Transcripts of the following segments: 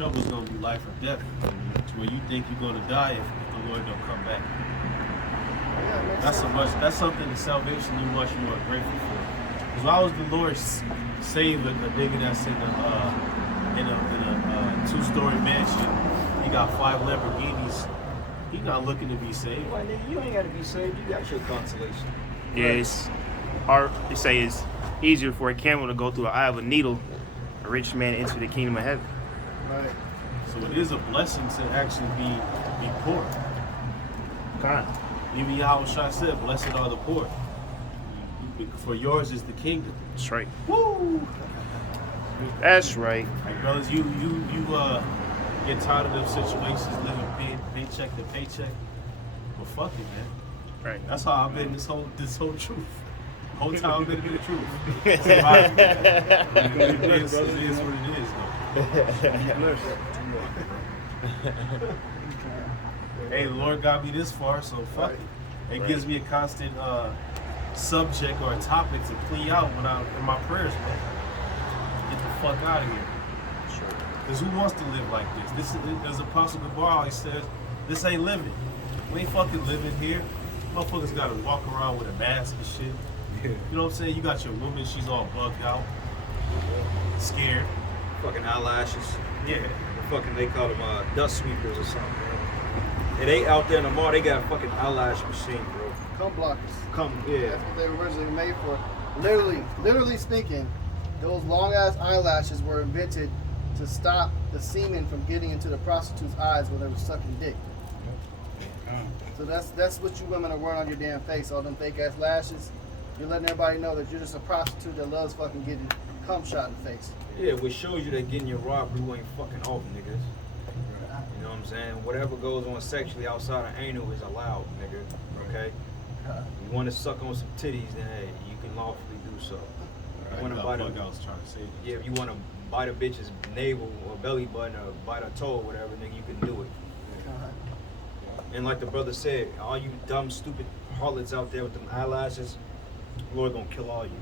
trouble is gonna be life or death. To where you think you're gonna die if the Lord don't come back. That's something in salvation you much more grateful for. Because why was the Lord save a nigga that's in a two-story mansion? He got 5 Lamborghinis. He not looking to be saved. Well, nigga, you ain't got to be saved. You got your consolation. Yeah, it's hard to say. It's easier for a camel to go through the eye of a needle, a rich man enter the kingdom of heaven. Right. So it is a blessing to actually be poor. Kind. Even YAHAWASHI said, "Blessed are the poor, for yours is the kingdom." That's right. Woo! That's right. Like, brothers, you get tired of those situations, living paycheck to paycheck. Well, fuck it, man. Right. That's how I've been this whole truth. Whole time I'm gonna be the truth. It is what it is, though. Hey, the Lord got me this far, so fuck it. It gives me a constant subject or a topic to plea out when I'm in my prayers, man. Get the fuck out of here. Because who wants to live like this? As Apostle Gabar always says, this ain't living. We ain't fucking living here. Motherfuckers gotta walk around with a mask and shit. You know what I'm saying? You got your woman, she's all bugged out, scared. Fucking eyelashes. Yeah. Fucking, they call them dust sweepers or something, bro. And they out there in the mall, they got a fucking eyelash machine, bro. Cum blockers. Yeah. That's what they were originally made for. Literally speaking, those long ass eyelashes were invented to stop the semen from getting into the prostitute's eyes when they were sucking dick. So that's what you women are wearing on your damn face, all them fake ass lashes. You're letting everybody know that you're just a prostitute that loves fucking getting cum shot in the face. Yeah, which shows you that getting your raw blue ain't fucking off, niggas. You know what I'm saying? Whatever goes on sexually outside of anal is allowed, nigga. Okay? You want to suck on some titties, then hey, you can lawfully do so. You want to bite I was trying to say. Yeah, if you want to bite a bitch's navel or belly button or bite her toe or whatever, then you can do it. And like the brother said, all you dumb, stupid harlots out there with them eyelashes, Lord gonna kill all you.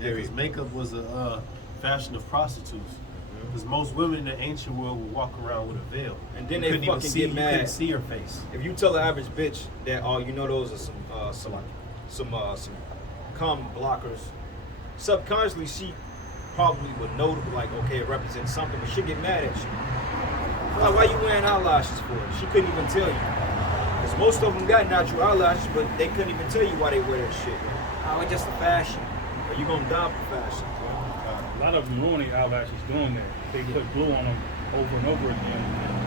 Yeah, because makeup was a fashion of prostitutes. Because most women in the ancient world would walk around with a veil. And then you they couldn't even fucking see, get you mad. couldn't see her face. If you tell the average bitch that, oh, you know those are some cum blockers, subconsciously she probably would know, like, okay, it represents something, but she'll get mad at you. Like, why you wearing eyelashes for? She couldn't even tell you. Because most of them got natural eyelashes, but they couldn't even tell you why they wear that shit. Oh, it's just a fashion. Or you gonna die for fashion. A lot of them ruin their eyelashes doing that. They put glue on them over and over again.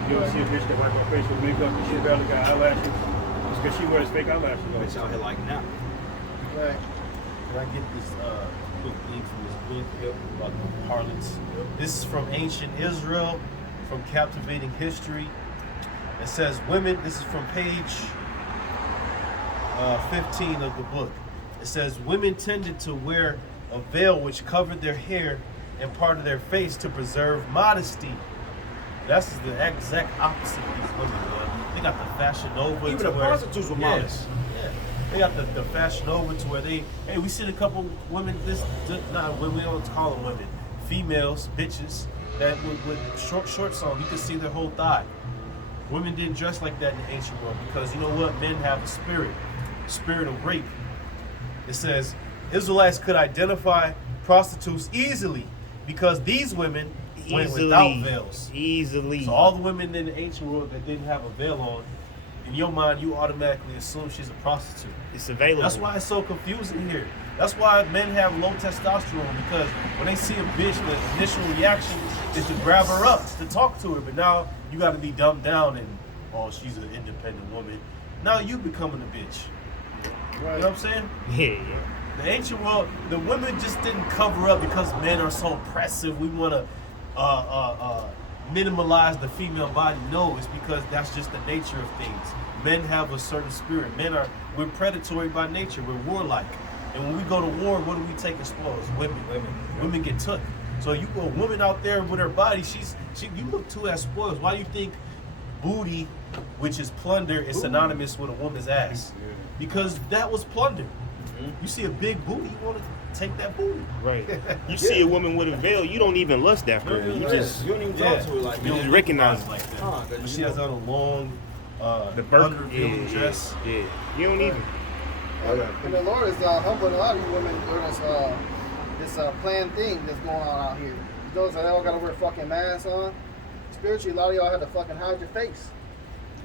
You ever see a bitch that wipe her face with makeup and she barely got eyelashes? It's because she wears fake eyelashes. Bitch out here like now. Right. Can I get this quick thing from this book about the harlots? This is from ancient Israel, from Captivating History. It says women, this is from page 15 of the book. It says women tended to wear a veil which covered their hair and part of their face to preserve modesty. That's the exact opposite of these women, man. They got the Fashion Nova. Even the prostitutes were modest. Yeah. They got the Fashion Nova to where they, hey, we seen a couple women, we don't call them women, females, bitches, that with short shorts on, you can see their whole thigh. Women didn't dress like that in the ancient world because you know what? Men have a spirit of rape. It says Israelites could identify prostitutes easily because these women went without veils. Easily. So all the women in the ancient world that didn't have a veil on, in your mind, you automatically assume she's a prostitute. It's available. That's why it's so confusing here. That's why men have low testosterone, because when they see a bitch, the initial reaction is to grab her up, to talk to her. But now you got to be dumbed down and, oh, she's an independent woman. Now you becoming a bitch. Right. You know what I'm saying? Yeah. The ancient world, the women just didn't cover up because men are so oppressive. We want to minimalize the female body. No, it's because that's just the nature of things. Men have a certain spirit. We're predatory by nature. We're warlike. And when we go to war, what do we take as spoils? Women get took. So you a woman out there with her body, you look too as spoils. Why do you think booty, which is plunder, is synonymous with a woman's ass? Because that was plunder. You see a big booty, you want to take that booty. Right. You see a woman with a veil, you don't even lust after her. You just you don't even talk to her like you that. just recognize it. like that. Huh, When she has on a long, The burqa, unrevealing dress. Yeah. You don't even. And the Lord is humbling a lot of you women during this planned thing that's going on out here. Those that all gotta wear fucking masks on. Spiritually, a lot of y'all had to fucking hide your face.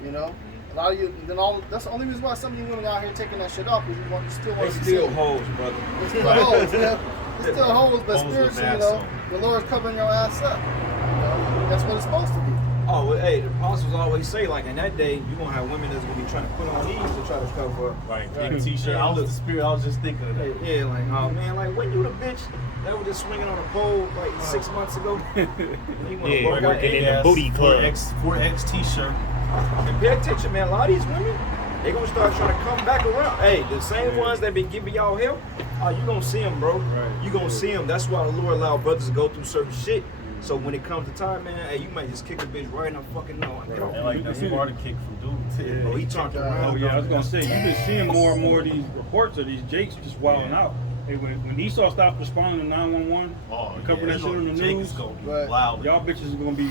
You know? A lot of you, that's the only reason why some of you women out here taking that shit off, because you still want They to still hoes, brother. It's still hoes, yeah. It's still hoes, but Hoes with spiritually, masks on. the Lord's covering your ass up. You know? That's what it's supposed to be. Oh, well, hey, the apostles always say, like, in that day, you're going to have women that's going to be trying to put on these to try to cover up. Right, Right. big t-shirt. I was the spirit. I was just thinking of that. Yeah, like, oh, man, like, when you the bitch that was just swinging on a pole, like, 6 months ago? You want to Yeah, work out working in eight the ass. booty club. 4X t-shirt. And pay attention, man. A lot of these women, they going to start trying to come back around. Hey, the same ones that been giving y'all help, oh, you going to see them, bro. Right. You going to see them. That's why the Lord allowed brothers to go through certain shit. So when it comes to time, man, hey, you might just kick a bitch right in the fucking nose. And like that Sparta kick from dude. Bro, he turned Oh around. yeah, I was gonna say, you've been seeing more and more of these reports of these Jakes just wilding out. Hey, when Esau stopped responding to 911, covering that shit on the Jake news, is gonna be Right. loud. y'all bitches are gonna be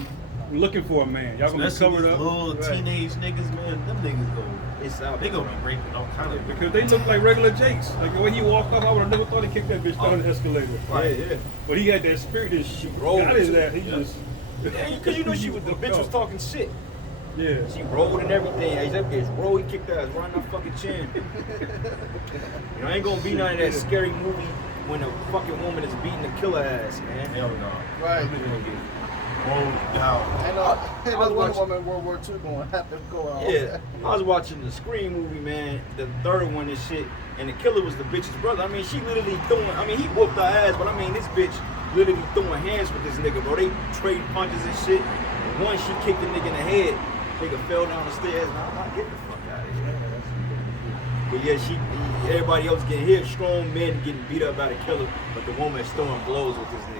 looking for a man. Y'all gonna be Especially covered these up. little Right. teenage niggas, man. Them niggas go. It's out They there. gonna be raping all kind of. Because they look like regular Jakes. Like the way he walked up, I would have never thought he kicked that bitch down the escalator. Yeah. But he had that spirit that she rolled got his too. ass. He just Yeah, because you know she was the bitch was talking shit. yeah. She rolled and everything. Hey, that bitch rolled. He kicked her ass right in her fucking chin. You know, ain't gonna be none of that scary movie when a fucking woman is beating the killer ass, man. Hell no. Right. Them niggas gonna get rolled down. And I there's was one watching- woman in World War II going to have to go on. Yeah, I was watching the Scream movie, man, the third one and shit, and the killer was the bitch's brother. I mean, she literally he whooped her ass, but I mean, this bitch literally throwing hands with this nigga, bro. They trade punches and shit. And once she kicked the nigga in the head, nigga fell down the stairs, and I'm like, get the fuck out of here. But yeah, everybody else getting hit, strong men getting beat up by the killer, but the woman is throwing blows with this nigga.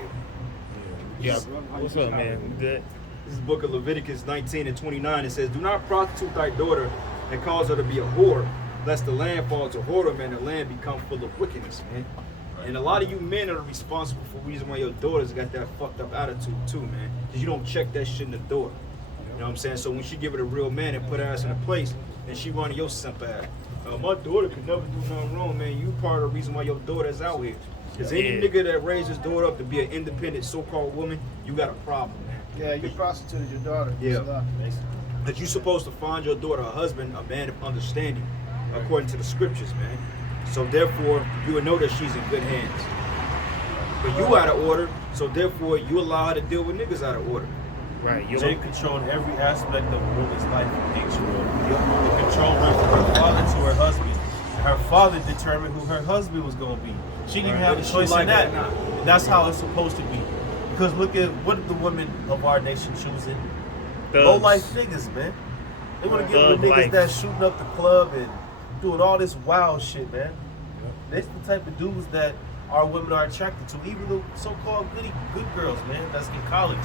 Yeah. What's up, man? We good? This is the book of Leviticus 19 and 29. It says, do not prostitute thy daughter and cause her to be a whore, lest the land fall to whoredom and the land become full of wickedness, man. And a lot of you men are responsible for the reason why your daughters got that fucked up attitude too, man. Because you don't check that shit in the door. You know what I'm saying? So when she give it a real man and put her ass in a place, then she running your simp ass. My daughter could never do nothing wrong, man. You part of the reason why your daughter's out here. Because any nigga that raised his daughter up to be an independent so-called woman, you got a problem, man. Yeah, you prostituted your daughter. Yeah. So, That you're supposed to find your daughter a husband, a man of understanding, according to the scriptures, man. So therefore, you will know that she's in good hands. But you out of order, so therefore you allow her to deal with niggas out of order. Right. You They controlled every aspect of a woman's life in nature. They controlled her from her father to her husband. Her father determined who her husband was going to be. She didn't even have a Whether she choice like in it that. or not. And that's how it's supposed to be. Because look at what the women of our nation choosing. Low life niggas, man. They want to get with Thug niggas life. that shooting up the club and doing all this wild shit, man. That's the type of dudes that our women are attracted to. Even the so-called good girls, man, that's in college.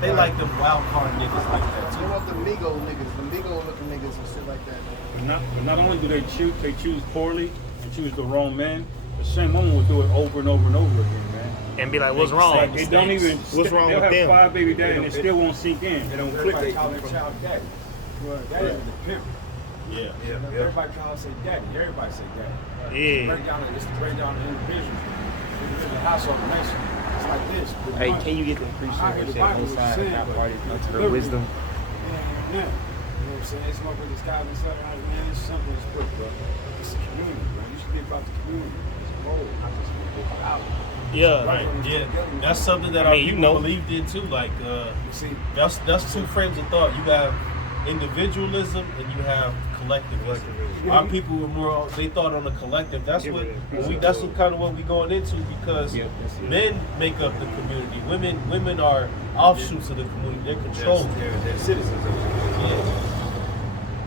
They like them wild card niggas like that they too. want the Migo niggas, the Migo looking niggas and shit like that. But not only do they choose poorly and choose the wrong man, the same woman will do it over and over and over again, man. and be like, what's wrong? Like they don't even. What's wrong they'll with have them? 5 baby daddy and it still won't sink in. They don't click. Everybody call their child daddy. That is the pimp. Yeah. Everybody call say daddy. Everybody say daddy. Yeah. It's to break down the individual household connection. It's like this. But Hey, once- can you get the preacher I hear which the said Bible both sides saying, of that but party unto her liberal, wisdom? Yeah. You know what I'm saying? It's not with this guy and stuff. Man, it's simple as quick, bro. It's the community, bro. You should be about the community as a whole, not just the out. Yeah. Right. Yeah. That's something that I our mean, you people know. believed in too. Like You see, that's two frames of thought. You have individualism and you have collectivism. Our people were more they thought on the collective. That's what kind of what we going into because men make up the community. Women are offshoots of the community. They're controlled. They're citizens of it. Yeah.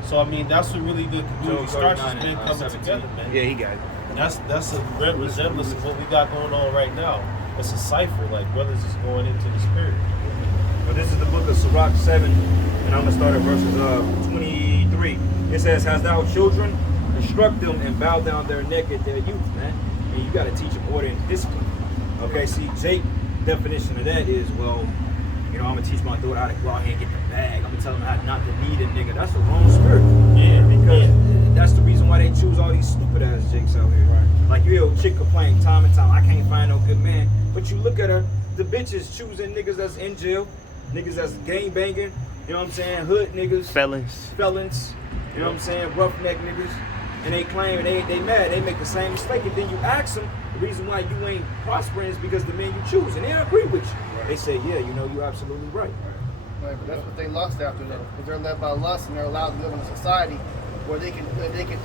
So I mean that's what really good community Joe starts is 39 men and, coming 17. together, man. Yeah, he got it. That's a resemblance of what we got going on right now. It's a cipher, like brothers is going into the spirit. But this is the book of Sirach 7, and I'm going to start at verses 23. It says, hast thou children? Instruct them and bow down their neck at their youth, man. and you got to teach them order and discipline. Okay, see, Jake's definition of that is, well, you know, I'm gonna teach my daughter how to go out here and get the bag. I'm gonna tell them how not to need a nigga. That's the wrong spirit. Yeah, Because that's the reason why they choose all these stupid ass Jakes out here. Right. Like you hear a chick complain time and time, I can't find no good man. But you look at her, the bitch is choosing niggas that's in jail, niggas that's gang banging, you know what I'm saying, hood niggas, felons, you know what I'm saying, roughneck niggas. And they claim they mad, they make the same mistake, and then you ask them, the reason why you ain't prospering is because the men you choose, and they agree with you. Right. They say, yeah, you know, you're absolutely right. Right, but that's what they lust after, though, because they're led by lust and they're allowed to live in a society where they can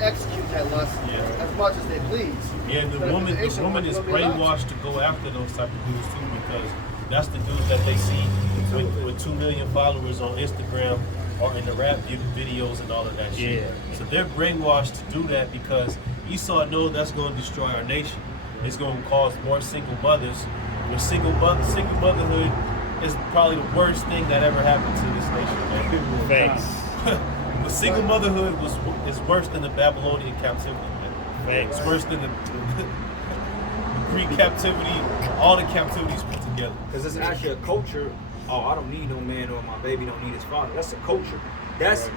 execute that lust as much as they please. Yeah, the woman is brainwashed to go after those type of dudes too, because that's the dudes that they see with 2 million followers on Instagram or in the rap videos and all of that shit. Yeah. So they're brainwashed to do that because Esau knows that's going to destroy our nation. It's going to cause more single mothers. Single motherhood is probably the worst thing that ever happened to this nation. Thanks. But single motherhood is worse than the Babylonian captivity, man. Thanks. It's worse than the Greek captivity, all the captivities put together. Because it's actually a culture. Oh, I don't need no man, or my baby don't need his father. That's a culture. That's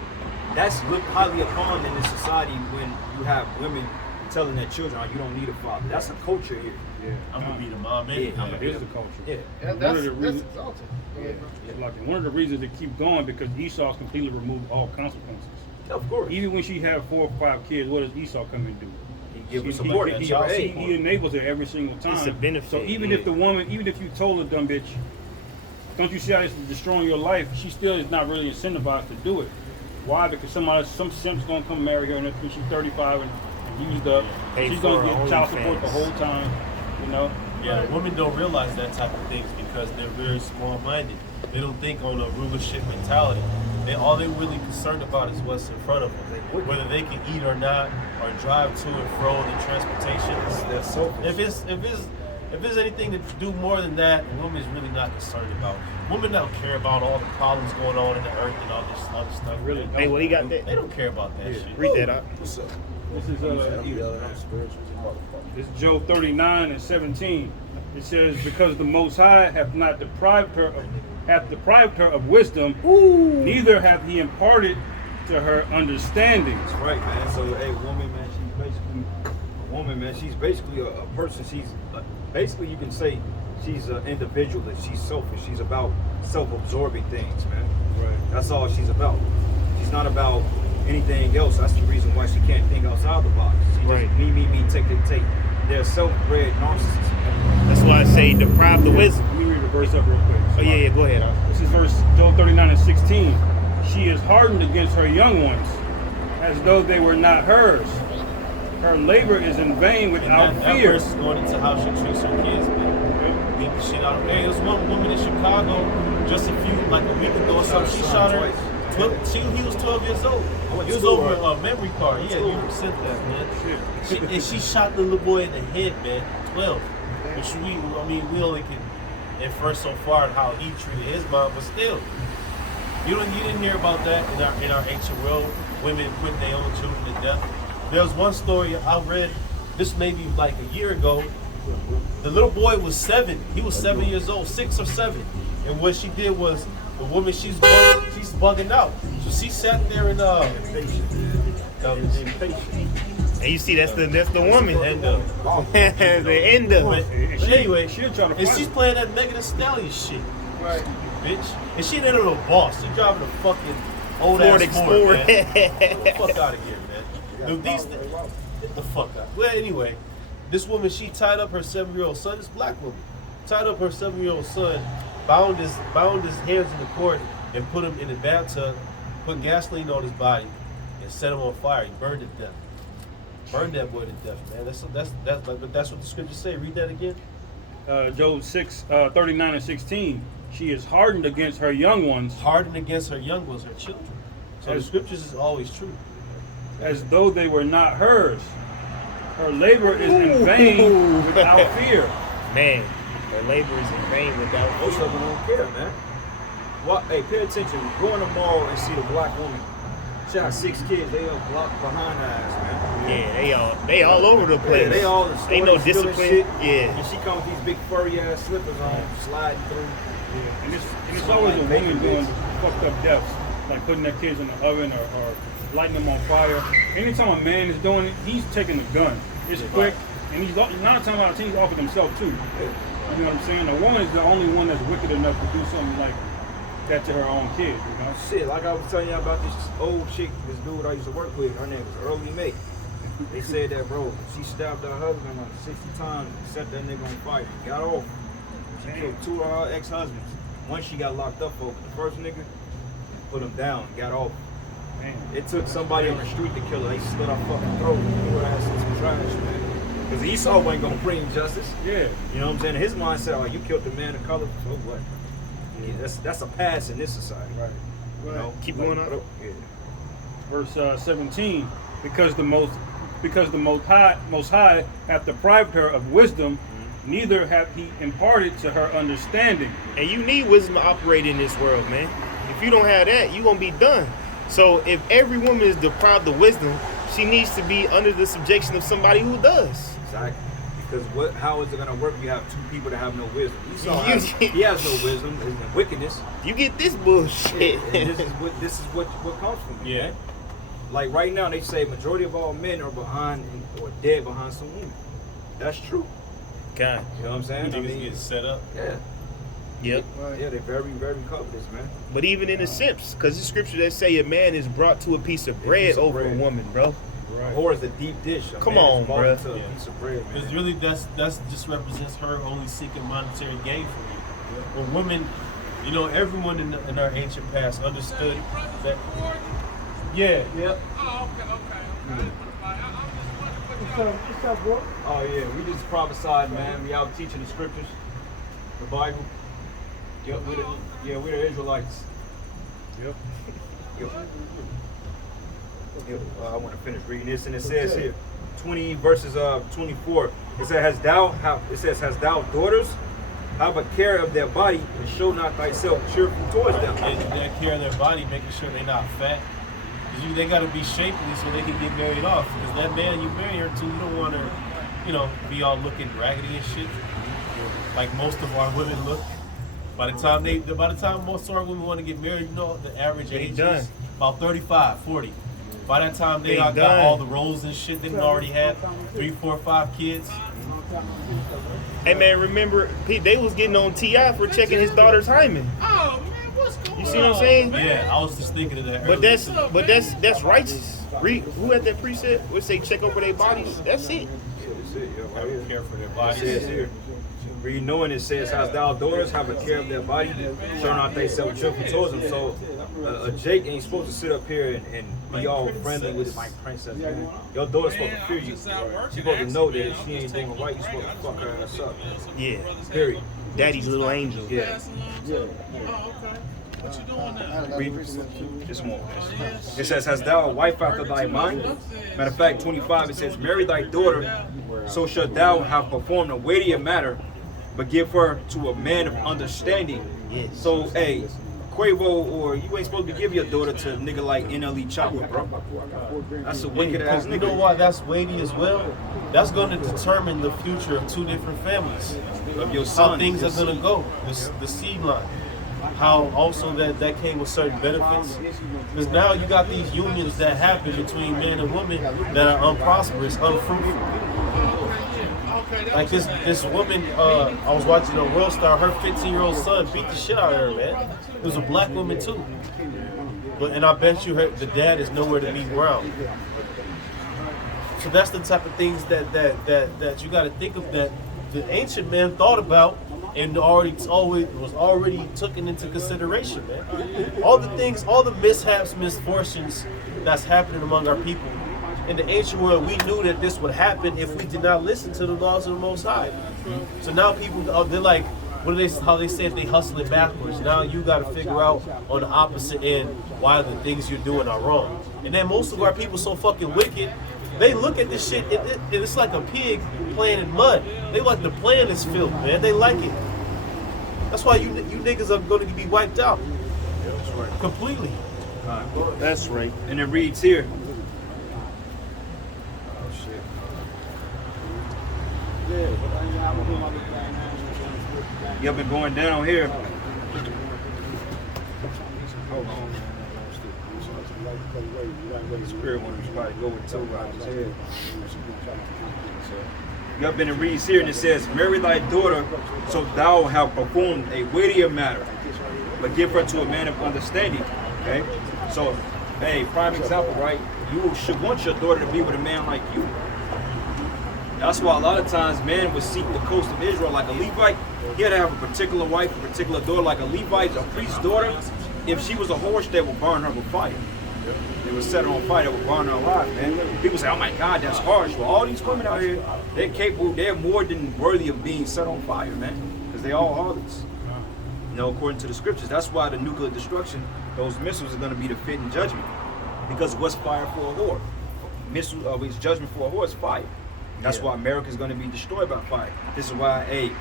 looked highly upon in this society when you have women telling their children, oh, you don't need a father. That's a culture here. Yeah. I'm gonna be the mom, man. Yeah. It is the culture. Yeah. Yeah, One of that's the reasons- exalted. Like one of the reasons they keep going because Esau's completely removed all consequences. Of course. Even when she had 4 or 5 kids, what does Esau come and do? He give her He- support. he- He he- give her he- aid. He enables it every single time. It's a benefit, So even yeah. if the woman, even if you told her, dumb bitch, don't you see how it's destroying your life? She still is not really incentivized to do it. Why? Because some simp's gonna come marry her, and when she's 35 and used up, Pay she's for gonna her get child support the OnlyFans. whole time. You know. Yeah, women don't realize that type of things because they're very small-minded. They don't think on a rulership mentality. All they're really concerned about is what's in front of them, whether they can eat or not, or drive to and fro, the transportation. That's so. If there's anything to do more than that, a woman's really not concerned about. Women don't care about all the problems going on in the earth and all this other stuff. Really? Hey, what he got there? They don't care about that shit. Read that out. What's up? This is This is Job 39 and 17. It says, because the Most High hath not deprived her of wisdom, neither hath he imparted to her understanding. That's right, man. So, hey, woman, man, she's basically a person. She's basically, you can say she's an individualist. She's selfish. She's about self-absorbing things, man. Right. That's all she's about. She's not about anything else. That's the reason why she can't think outside the box. She Right. just me, take. They're self-bred narcissists. That's why I say deprive the wisdom. Let me read the verse up real quick. Oh yeah, go ahead. This is verse Job 39 and 16. She is hardened against her young ones, as though they were not hers. Her labor is in vain And without that fear. verse is going into how she treats her kids, man. Beat the shit out of her. Hey, there's one woman in Chicago just a week ago or something. She shot her. He was 12 years old. He was over a memory card. Yeah, you sent that, man. And she shot the little boy in the head, man. 12. Which we only can infer so far on how he treated his mom, but still, you didn't hear about that in our ancient world. Women putting their own children to death. There was one story I read. This maybe like a year ago. The little boy was 7. He was 7 years old, 6 or 7. And what she did was, the woman she's bugging out. So she sat there and And you see, that's the woman. and The end of it. but anyway, She'll try to and find she's it. playing that Megan Thee Stallion shit, Right. bitch. And she ain't a little boss. She driving a fucking old Ford ass Explorer. Ford, man. Get the fuck out of here, man. Dude, get the fuck out. Well, anyway, this woman, she tied up her 7-year-old son. This black woman tied up her 7-year-old son, bound his hands in the cord, and put him in the bathtub, put gasoline on his body, and set him on fire. He burned to death. Burned that boy to death, man. That's what the scriptures say. Read that again. Job 39 and 16. She is hardened against her young ones, Hardened against her young ones, her children. So the scriptures is always true. as though they were not hers. Her labor is in vain without fear. Man, her labor is in vain without Most fear. of them don't care, man. What? Hey, pay attention. Go in the mall and see the black woman. She had 6 kids. They are blocked behind her ass, man. Yeah, they all over the place. Yeah, they all They no stealing discipline. shit. Yeah. And she come with these big furry ass slippers on, sliding through. And it's always a woman doing fucked up deaths, like putting their kids in the oven or lighting them on fire. Anytime a man is doing it, he's taking the gun. It's quick, and he's 9 times out of 10 he's offered himself too. You know what I'm saying? A woman is the only one that's wicked enough to do something like that to her own kid. You know? Shit, like I was telling you about this old chick, this dude I used to work with. Her name was Early May. They said that, bro, she stabbed her husband like 60 times and set that nigga on fire. Got off. She killed 2 of her ex-husbands. One she got locked up for. The first nigga put him down, got off. Man. It took somebody on the street to kill her. They slit her fucking throat and threw her ass in some trash, man. Because Esau wasn't gonna bring justice. Yeah. You know what I'm saying? His mindset, oh, you killed the man of color, so what? Yeah, that's a pass in this society. Right. You know? Keep going on. Yeah. Verse 17, because the most high hath deprived her of wisdom, neither hath he imparted to her understanding. And you need wisdom to operate in this world, man. If you don't have that, you're going to be done. So if every woman is deprived of wisdom, she needs to be under the subjection of somebody who does. Exactly. Because how is it gonna work? You have 2 people that have no wisdom. Esau You- he has no wisdom, and wickedness. You get this bullshit. And this is what comes from it. Yeah. Man. Like right now, they say majority of all men are behind or dead behind some women. That's true. God. You know what I'm saying? Niggas get set up. Yeah. Yep. Yeah, they're very, very covetous, man. But even in a sense, because the scripture that say a man is brought to a piece of bread piece of over bread. a woman, bro. A whore is a deep dish. A Come man on, is bought bruh. into a Yeah. piece of bread, man. It's really that's just represents her only seeking monetary gain from you. But women, you know, everyone in our ancient past understood that. Yeah. Yep. Oh yeah, we just prophesied, man. We out teaching the scriptures, the Bible. Yep, we're the Israelites. Yep. I want to finish reading this, and it says here, 20 verses 24. It says, "Has thou daughters? Have a care of their body, and show not thyself cheerful towards them." They care of their body, making sure they're not fat. 'Cause they got to be shapely so they can get married off. Because that man you marry her to, you don't want her, you know, be all looking raggedy and shit. Like most of our women look. By the time most of our women want to get married, you know, the average age is about 35, 40. By that time, they got all the roles and shit. They done already had 3, 4, 5 kids. Hey man, remember they was getting on T.I. for checking his daughter's hymen. Oh man, what's going on? You see what I'm saying? Yeah, I was just thinking of that. But earlier. that's righteous. Read who had that precept? Would say check over their bodies. That's it. That's it, yo, right Gotta here. be careful their It bodies. says here, read knowing it says, "Has thou daughters, have a care of their body, show not thyself cheerful towards them." So a Jake ain't supposed to sit up here and be all friendly with my princess, man. Your daughter's supposed to fear you. She's supposed to know that if she ain't doing right, you're supposed to fuck her ass up. Yeah. Period. Daddy's little angel. Yeah. Oh, okay. What you doing now? Read just more. It says, "Hast thou a wife after thy mind?" Matter of fact, 25, it says, "Marry thy daughter, so shalt thou have performed a weightier matter, but give her to a man of understanding." Yes. So, hey, Quavo, or you ain't supposed to give your daughter to a nigga like NLE Chopper, bro. That's a wicked ass You know nigga. why that's weighty as well? That's going to determine the future of 2 different families. Of your How son. things are going to go. The seed line. How also that came with certain benefits. Because now you got these unions that happen between man and woman that are unprosperous, unfruitful. Like this woman, I was watching on World Star, her 15-year-old son beat the shit out of her, man. It was a black woman too. And I bet you the dad is nowhere to be found. So that's the type of things that you got to think of, that the ancient men thought about and was already taken into consideration, man. All the things, all the mishaps, misfortunes that's happening among our people. In the ancient world, we knew that this would happen if we did not listen to the laws of the Most High. So now people, they're like, how they say if they hustle it backwards. Now you got to figure out on the opposite end why the things you're doing are wrong. And then most of our people so fucking wicked, they look at this shit, it's like a pig playing in mud. They like the plan is filth, man. They like it. That's why you niggas are going to be wiped out. That's right. Completely. That's right. And it reads here, Yeah, but I'm gonna do my little thing now. You have been going down here. Hold on, man. The spirit one was probably going to around his head. You have been in Reed's here, and it says, "Marry thy daughter, so thou have performed a weightier matter, but give her to a man of understanding." Okay, so hey, prime example, right? You should want your daughter to be with a man like you. That's why a lot of times men would seek the coast of Israel like a Levite. He had to have a particular wife, a particular daughter, like a Levite, a priest's daughter. If she was a horse, they would burn her with fire. They would set her on fire, they would burn her alive, man. People say, "Oh my God, that's harsh." Well, all these women out here, they're capable, they're more than worthy of being set on fire, man. Because they all harlots. You know, according to the scriptures. That's why the nuclear destruction, those missiles are going to be the fitting judgment. Because what's fire for a whore? Missile, it's judgment for a whore is fire. That's why America is going to be destroyed by fire. This is why, hey,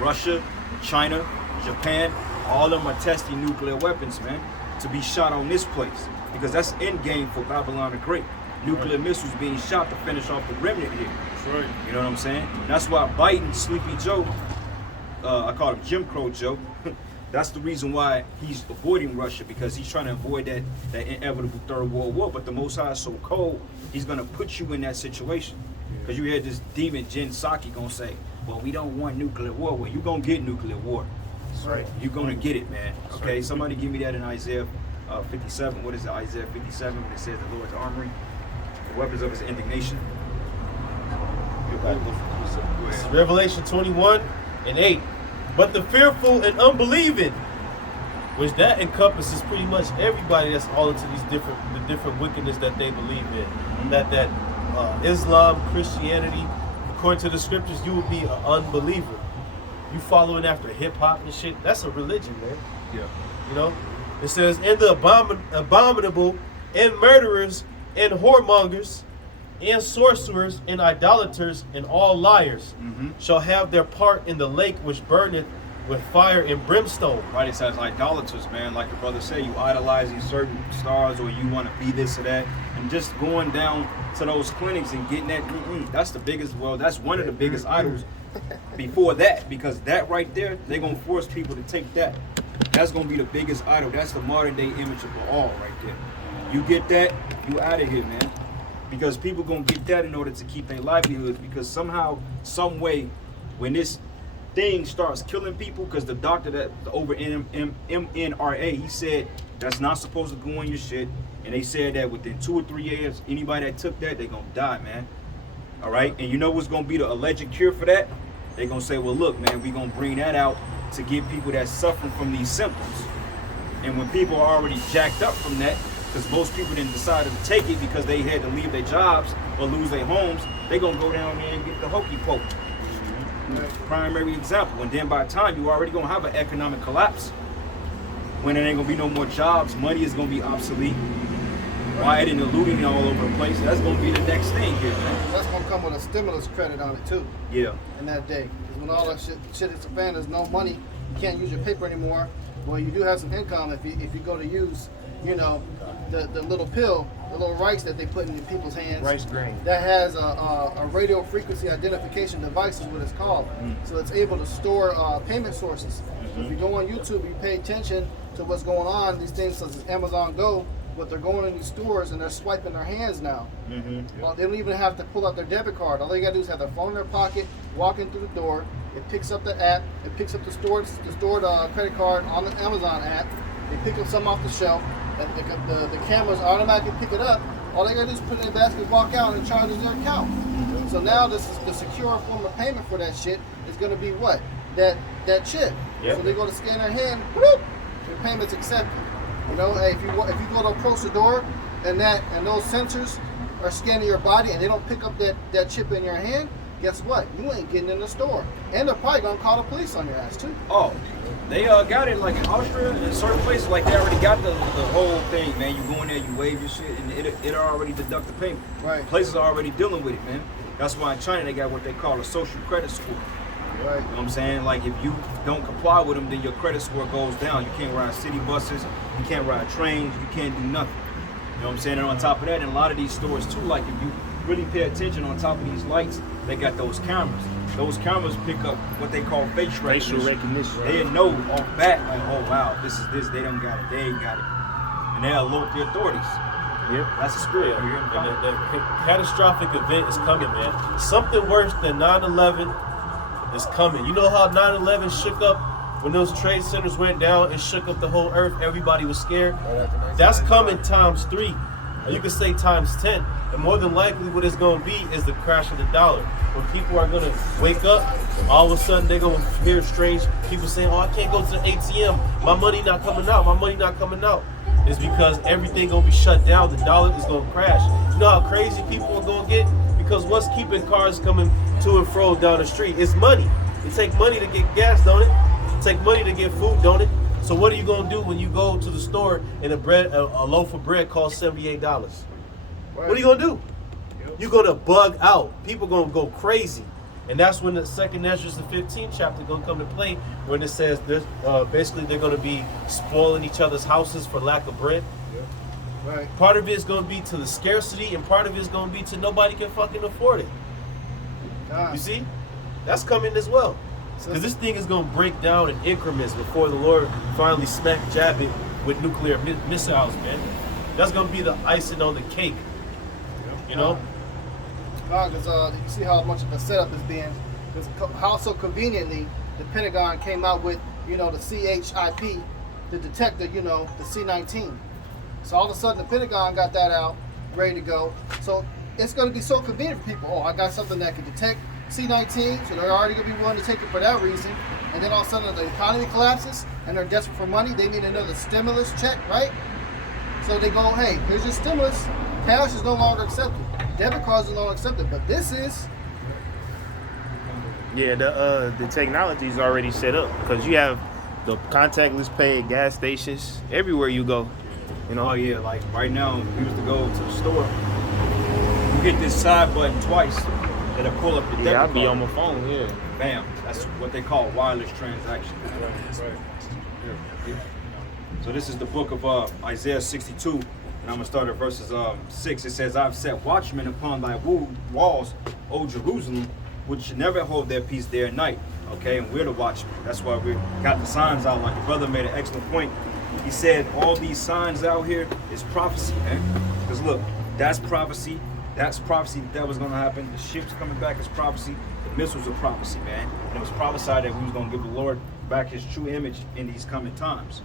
Russia, China, Japan, all of them are testing nuclear weapons, man, to be shot on this place. Because that's end game for Babylon the Great. Nuclear missiles being shot to finish off the remnant here. That's right. You know what I'm saying? That's why Biden, Sleepy Joe, I call him Jim Crow Joe. That's the reason why he's avoiding Russia, because he's trying to avoid that inevitable third world war. But the Most High is so cold, he's going to put you in that situation. Because you hear this demon Jen Psaki going to say, "Well, we don't want nuclear war." Well, you're going to get nuclear war. That's right. You're going to get it, man. Okay, somebody give me that in Isaiah 57. What is it? Isaiah 57 when it says the Lord's armory, the weapons of his indignation. This is Revelation 21:8. But the fearful and unbelieving, which that encompasses pretty much everybody that's all into the different wickedness that they believe in. That Islam, Christianity, according to the scriptures, you will be an unbeliever. You following after hip hop and shit, that's a religion, man. Yeah. You know? It says, "And the abominable, and murderers, and whoremongers, and sorcerers, and idolaters, and all liars shall have their part in the lake which burneth with fire and brimstone." Right, it says idolaters, man. Like the brother said, you idolize these certain stars, or you want to be this or that, and just going down to those clinics and getting that. That's the biggest. Well, that's one of the biggest idols. Before that, because that right there, they're gonna force people to take that. That's gonna be the biggest idol. That's the modern day image of Baal right there. You get that, you out of here, man. Because people gonna get that in order to keep their livelihoods. Because somehow, some way, when this thing starts killing people, because the doctor that over MNRA, he said that's not supposed to go on your shit, and they said that within 2 or 3 years, anybody that took that, they're gonna die, man. All right, and you know what's gonna be the alleged cure for that? They're gonna say, "Well, look, man, we're gonna bring that out to get people that's suffering from these symptoms." And when people are already jacked up from that, because most people didn't decide to take it because they had to leave their jobs or lose their homes, they gonna go down there and get the hokey poke. Primary example. And then by the time you already gonna have an economic collapse, when there ain't gonna be no more jobs, money is gonna be obsolete, rioting and looting all over the place. That's gonna be the next thing here, man. That's gonna come with a stimulus credit on it too. Yeah. In that day, because when all that shit hits the fan, there's no money. You can't use your paper anymore. Well, you do have some income if you go to use, you know, the little pill, the little rice that they put in people's hands. Rice grain. That has a radio frequency identification device is what it's called. So it's able to store payment sources. So if you go on YouTube, you pay attention to what's going on. These things such as Amazon Go, what they're going in these stores and they're swiping their hands now. Well, they don't even have to pull out their debit card. All they gotta do is have their phone in their pocket, walk in through the door. It picks up the app. It picks up the stored credit card on the Amazon app. They pick up some off the shelf. And the cameras automatically pick it up. All they gotta do is put it in their basket, walk out, and it charges their account. So now this is the secure form of payment for that shit is gonna be what? That chip. Yep. So they go to scan their hand, whoop, your payment's accepted. You know, hey, if you go to a Prosador and those sensors are scanning your body and they don't pick up that chip in your hand, guess what? You ain't getting in the store. And they're probably gonna call the police on your ass too. Oh, they got it like in Austria and in certain places, like they already got the whole thing, man. You go in there, you wave your shit, and it already deduct the payment. Right. Places are already dealing with it, man. That's why in China they got what they call a social credit score. Right. You know what I'm saying? Like if you don't comply with them, then your credit score goes down. You can't ride city buses, you can't ride trains, you can't do nothing. You know what I'm saying? And on top of that, in a lot of these stores too, like if you really pay attention, on top of these lights, they got those cameras. Those cameras pick up what they call facial recognition. They know off bat, like, oh wow, this is this. They don't got it. They ain't got it, and they alert the authorities. Yep, that's a spirit. And the catastrophic event is coming, man. Something worse than 9/11 is coming. You know how 9/11 shook up when those trade centers went down and shook up the whole earth? Everybody was scared. That's coming times 3. Or you could say times 10. And more than likely what it's going to be is the crash of the dollar. When people are going to wake up, all of a sudden they're going to hear strange people saying, oh, I can't go to the ATM. My money not coming out. My money not coming out. It's because everything going to be shut down. The dollar is going to crash. You know how crazy people are going to get? Because what's keeping cars coming to and fro down the street? It's money. It takes money to get gas, don't it? It takes money to get food, don't it? So what are you going to do when you go to the store and a loaf of bread costs $78? What are you going to do? You're going to bug out. People going to go crazy. And that's when the 2nd Ezra, the 15th chapter, going to come to play, when it says basically they're going to be spoiling each other's houses for lack of bread. Right. Part of it is going to be to the scarcity, and part of it is going to be to nobody can fucking afford it. You see? That's coming as well. Because this thing is going to break down in increments before the Lord finally jab it with nuclear missiles, man. That's going to be the icing on the cake. You know? Because you see how much of a setup is being. Because how so conveniently the Pentagon came out with, the CHIP, the detector, the C-19. So all of a sudden the Pentagon got that out, ready to go. So it's going to be so convenient for people. Oh, I got something that can detect C-19, so they're already going to be willing to take it for that reason. And then all of a sudden the economy collapses and they're desperate for money. They need another stimulus check, right? So they go, hey, here's your stimulus. Cash is no longer accepted. Debit cards are no longer accepted, but this is. Yeah, the technology is already set up because you have the contactless pay at gas stations everywhere you go. Oh yeah, like right now, we used to go to the store. You hit this side button twice, that'll pull up your debit I'll card. be on my phone, yeah. Bam. That's what they call wireless transaction. So this is the book of Isaiah 62, and I'm going to start at verses 6. It says, I've set watchmen upon thy walls, O Jerusalem, which should never hold their peace day or night. Okay, and we're the watchmen. That's why we got the signs out. Like the brother made an excellent point. He said all these signs out here is prophecy, man. Because look, that's prophecy. That's prophecy that was going to happen. The ships coming back is prophecy. The missiles are prophecy, man. And it was prophesied that we was going to give the Lord back his true image in these coming times.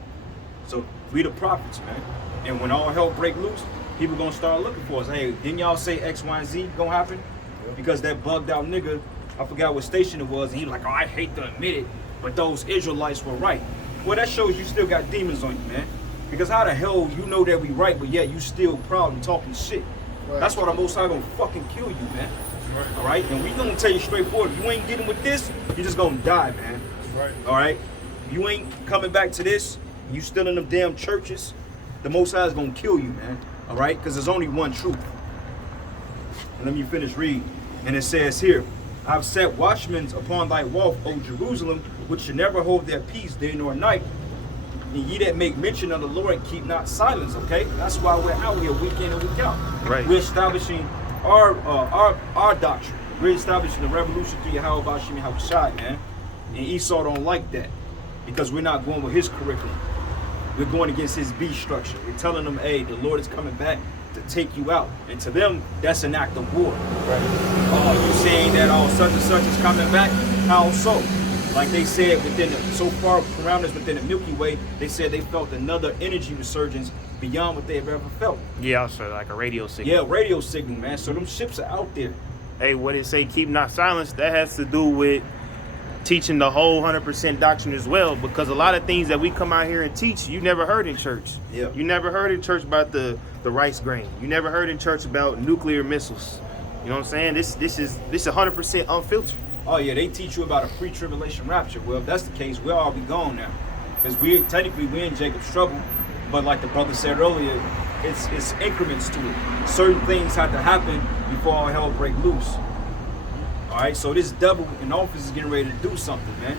So we the prophets, man. And when all hell break loose, people going to start looking for us. Hey, didn't y'all say X, Y, and Z going to happen? Because that bugged out nigga, I forgot what station it was, and he was like, oh, I hate to admit it, but those Israelites were right. Well, that shows you still got demons on you, man. Because how the hell you know that we right, but yet you still proud and talking shit? Right. That's why the Most High gonna fucking kill you, man. Right. All right? And we gonna tell you straightforward, if you ain't getting with this, you just gonna die, man. Right. All right? You ain't coming back to this, you still in them damn churches, the Most High is gonna kill you, man. All right? Because there's only one truth. And let me finish reading. And it says here, I've set watchmen upon thy wall, O Jerusalem, which should never hold their peace day nor night. And ye that make mention of the Lord, keep not silence, okay? That's why we're out here week in and week out. Right. We're establishing our doctrine. We're establishing the revolution through YAHAWASHI and YAHAWASHI, man. And Esau don't like that because we're not going with his curriculum. We're going against his beast structure. We're telling them, hey, the Lord is coming back to take you out. And to them, that's an act of war. Right. Oh, you saying that such and such is coming back? How so? Like they said so far around us within the Milky Way, they said they felt another energy resurgence beyond what they have ever felt. Yeah, also like a radio signal. Yeah, radio signal, man. So them ships are out there. Hey, what it say, keep not silence, that has to do with teaching the whole 100% doctrine as well, because a lot of things that we come out here and teach, you never heard in church. Yeah. You never heard in church about the rice grain. You never heard in church about nuclear missiles. You know what I'm saying? This is 100% unfiltered. Oh yeah, they teach you about a pre-tribulation rapture. Well, if that's the case, we'll all be gone now. Because we're in Jacob's trouble, but like the brother said earlier, it's increments to it. Certain things have to happen before all hell break loose. All right, so this devil in office is getting ready to do something, man.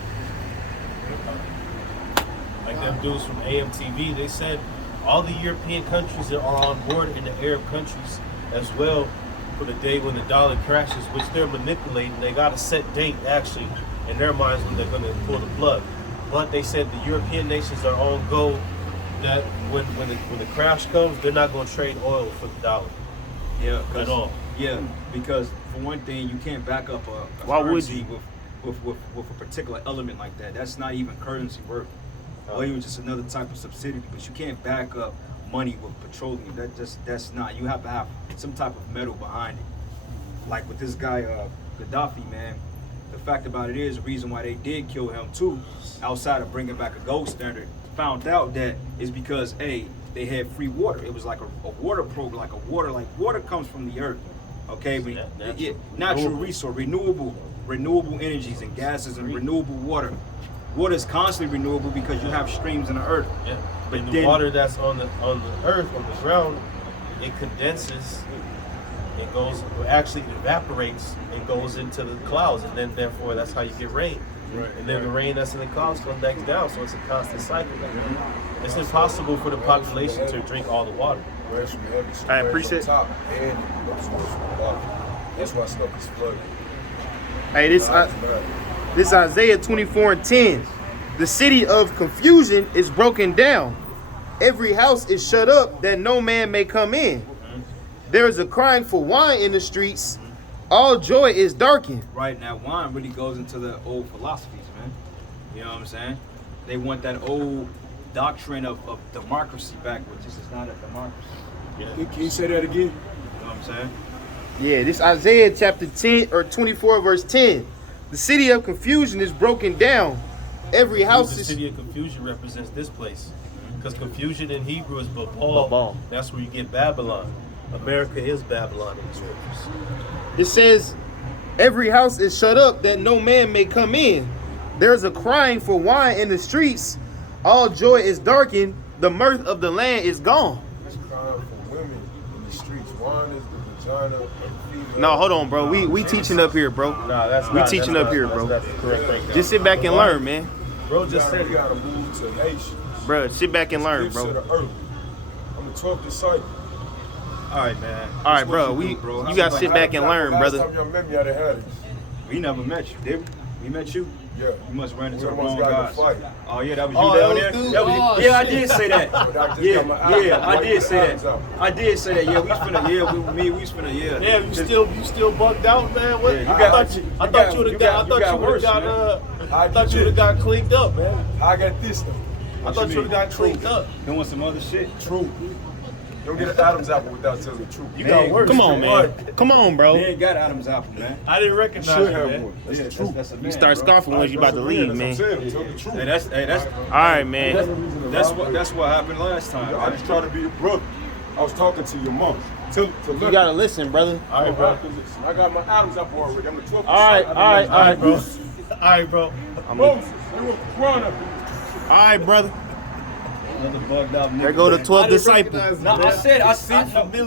Like them dudes from AMTV, they said all the European countries that are on board in the Arab countries as well for the day when the dollar crashes, which they're manipulating. They got a set date, actually, in their minds when they're going to pull the plug. But they said the European nations are on go that when the crash comes, they're not going to trade oil for the dollar. Yeah, at all. Yeah, because for one thing, you can't back up a Why would currency you? with a particular element like that. That's not even currency worth. Or even just another type of subsidy. But you can't back up money with petroleum. That's not. You have to have some type of metal behind it. Like with this guy Gaddafi, man. The fact about it is, the reason why they did kill him too, outside of bringing back a gold standard, found out that is because they had free water. It was like a water program, like water comes from the earth. Okay, but natural resource, renewable energies and gases and renewable water. Water is constantly renewable because you have streams in the earth. Yeah. But and the then, water that's on the earth, on the ground, it condenses. It evaporates and goes into the clouds, and then therefore that's how you get rain. Right, and then the rain that's in the clouds comes back down, so it's a constant cycle. It's impossible for the population to drink all the water. I appreciate it. That's why stuff is flooded. Hey, this Isaiah 24:10. The city of confusion is broken down. Every house is shut up that no man may come in. There is a crying for wine in the streets. All joy is darkened. right now, wine really goes into the old philosophies, man. You know what I'm saying? They want that old doctrine of democracy back, which is not a democracy. Can you say that again? You know what I'm saying? Yeah, this Isaiah chapter 10 or 24 verse 10. The city of confusion is broken down. Every house The is city of confusion represents this place, because confusion in Hebrew is Babal. Babal. That's where you get Babylon. America is Babylon in the scriptures. It says, every house is shut up that no man may come in. There's a crying for wine in the streets. All joy is darkened. The mirth of the land is gone. It's crying for women in the streets. Wine is the vagina of the female. No, hold on, bro. We teaching up here, bro. Nah, that's We not, teaching that's up not- here, that's- bro. That's the correct thing. Just sit back and learn, man. Bro just said You gotta move to nations. Bro, sit back and learn, Gifts of bro. the earth. I'm the 12th disciple. All right, man. All right, That's bro. what you do, bro. You gotta sit back and learn, Last brother. time y'all met me, I done had it. We never met you, did we? We met you? Yeah. You must run into We the almost wrong got in a guys. fight. Oh yeah, that was Oh, you down that there. was dude. That was, Oh, yeah, I shit. did say that. But I just got my Yeah, eyes I did say eyes that. out. I did say that. Yeah, we spinning. Yeah, we was spinning. Yeah. Damn, you still bugged out, man. What? Yeah, you I got- thought you you would got- have you got. got I thought you would worse, have got. man. I thought you would have got cleaned up, man. I got this though. I thought you would have got cleaned up. Doing some other shit. Truth. Don't get an Adam's apple without telling the truth. You got worse. Come on, man. Come on, bro. They ain't got Adam's apple, man. I didn't recognize Should you, have man. one. That's Yeah, the truth. that's a man, You start bro. scoffing when you about to leave, man. That's what I'm saying. Tell the truth. Hey, that's All right, man. that's what happened last time. I just trying to be your brother. I was talking to your mom. To You gotta listen, brother. All right, bro. I got my Adam's apple already. I'm the 12th. All right, bro. All right, bro. Moses, you were crying up here. All right, brother. Another bugged out nigga. There go the 12th disciple. No, I said,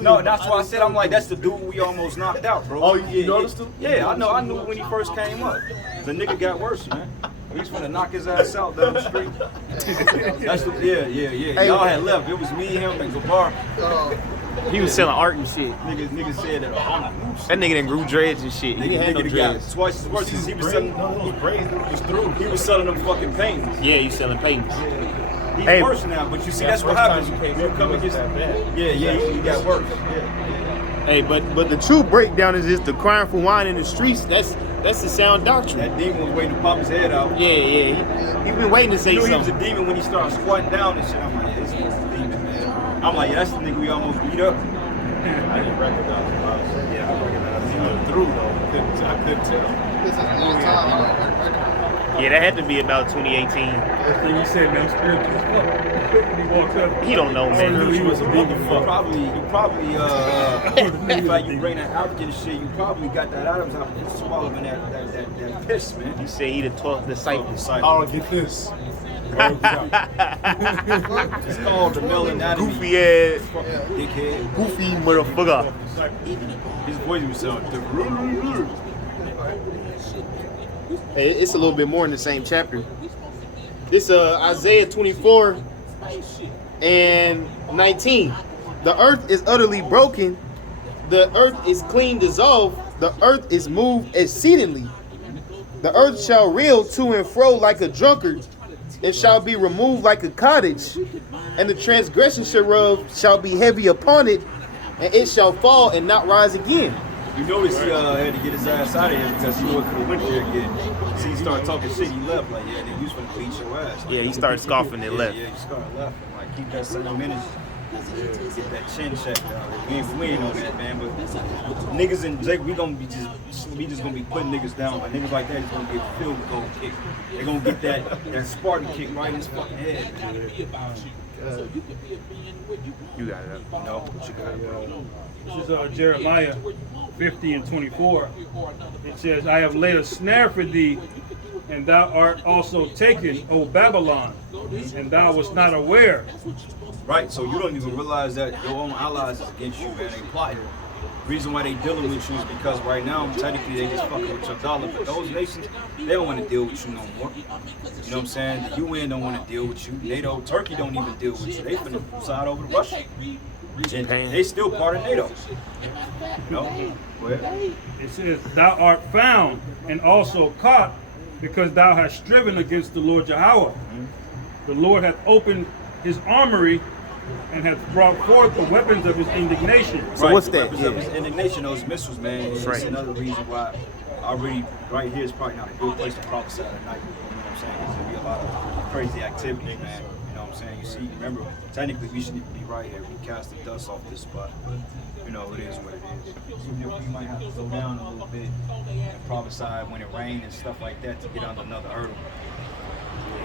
no, that's why I said, I'm like, that's the dude we almost knocked out, bro. Oh, you noticed him? Yeah, I knew when he first came up. The nigga got worse, man. He's gonna knock his ass out down the street. That's the, yeah. Y'all had left. It was me, him, and Gabar. He was selling art and shit. Nigga said that. That nigga done grew dreads and shit. He didn't have no Nigga got dreads. twice as worse. He was selling. No, those braids just through. He was selling them fucking paintings. Yeah, you selling paintings. He's Hey. worse now, but you see, that's First what time happens. you came You up, come it against wasn't that bad. Yeah, he got worse. Hey, but the true breakdown is just the crying for wine in the streets. That's the sound doctrine. That demon was waiting to pop his head out. Yeah. He been waiting to say You knew he was a something. demon when he started squatting down and shit. I'm like, yeah, this is a demon, man. I'm like, yeah, that's the nigga we almost beat up. I didn't recognize him. Yeah, I recognize He him. looked through though. I couldn't tell. This is a long time. I don't recognize. Yeah, that had to be about 2018. That's when you said, man, I'm spiritual as fuck. When he walked up. He don't know, man. He was a You motherfucker. probably, in fact, you bring that African shit, you probably got that Adam's apple and swallowing that piss, man. He said he the 12th disciple. I'll get this. It's called the melon anatomy. Goofy ass, Dickhead. goofy motherfucker. His voice was sound different. Hey, it's a little bit more in the same chapter. This Isaiah 24 and 19. The earth is utterly broken. the earth is clean dissolved, the earth is moved exceedingly. The earth shall reel to and fro like a drunkard, it shall be removed like a cottage, and the transgression thereof shall be heavy upon it, and it shall fall and not rise again. You notice he had to get his ass out of here because he could have went there again. See, he started talking shit, he left. Like, yeah, they used to beat your ass. Like, Yeah, he started scoffing and left. Yeah, he started laughing. Like, keep that 7 minutes. Get that chin checked out. We ain't on that, man. But niggas and Jake, we just gonna be putting niggas down. Like, niggas like that is gonna get filled goal kick. They gonna get that Spartan kick right in his fucking head. You got it. No, what you got, bro? This is Jeremiah 50 and 24. It says, I have laid a snare for thee, and thou art also taken, O Babylon, and thou wast not aware. Right, so you don't even realize that your own allies is against you, man. They plotting. The reason why they dealing with you is because right now, technically, they just fucking with your dollar. But those nations, they don't want to deal with you no more. You know what I'm saying? The UN don't want to deal with you. NATO, Turkey don't even deal with you. They finna side over to Russia. And they still part of NATO. No? Go ahead. It says, thou art found and also caught, because thou hast striven against the Lord YAHAWAH. The Lord hath opened his armory and hath brought forth the weapons of his indignation. So what's that? Weapons of his indignation, those missiles, man. It's right. another reason why right here is probably not a good place to prophesy at night. You know what I'm saying? There's going to be a lot of crazy activity, man. You know what I'm saying? You see, remember, technically we shouldn't be right here. We cast the dust off this spot. You know, it is what it is. Even if we might have to go down a little bit and prophesy when it rains and stuff like that to get under another hurdle.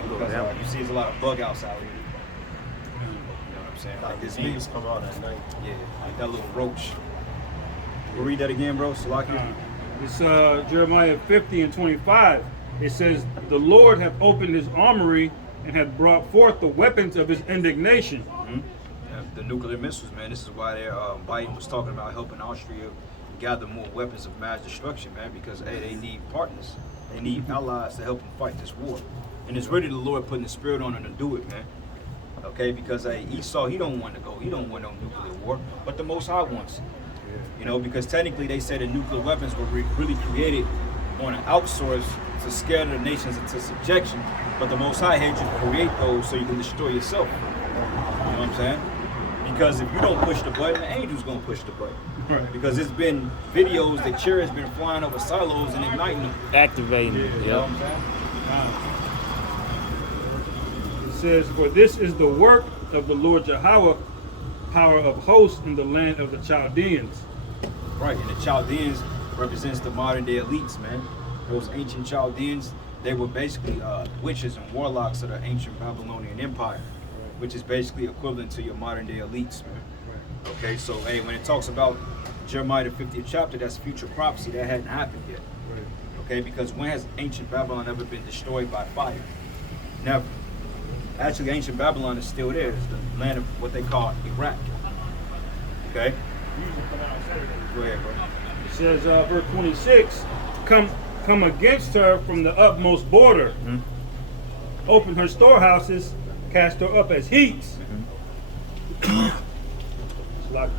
Because you see there's a lot of bug outs out here. Like this Things come out at night. Yeah, like that little roach. We'll read that again, bro. Salaki. It's Jeremiah 50 and 25. It says, the Lord hath opened his armory and hath brought forth the weapons of his indignation. The nuclear missiles, man. This is why Biden was talking about helping Austria gather more weapons of mass destruction, man, because hey, they need partners. They need allies to help them fight this war. And it's really the Lord putting the spirit on them to do it, man. Okay, because Esau, he don't want to go. He don't want no nuclear war, but the Most High wants it. You know, because technically they say that nuclear weapons were really created on an outsource to scare the nations into subjection, but the Most High had you to create those so you can destroy yourself. You know what I'm saying? Because if you don't push the button, the angel's gonna push the button. Right. Because it's been videos that chariots been flying over silos and igniting them. Activating. You know what I'm saying? It says, for this is the work of the Lord YAHAWAH, power of hosts in the land of the Chaldeans. Right, and the Chaldeans represents the modern day elites, man. Those ancient Chaldeans, they were basically witches and warlocks of the ancient Babylonian Empire, which is basically equivalent to your modern day elites, man. Okay, so hey, when it talks about Jeremiah the 50th chapter, that's future prophecy. That hadn't happened yet. Okay, because when has ancient Babylon ever been destroyed by fire? Never. Actually, ancient Babylon is still there. It's the land of what they call Iraq. Okay? Go ahead, bro. It says, verse 26, come against her from the utmost border, open her storehouses, cast her up as heaps. Like,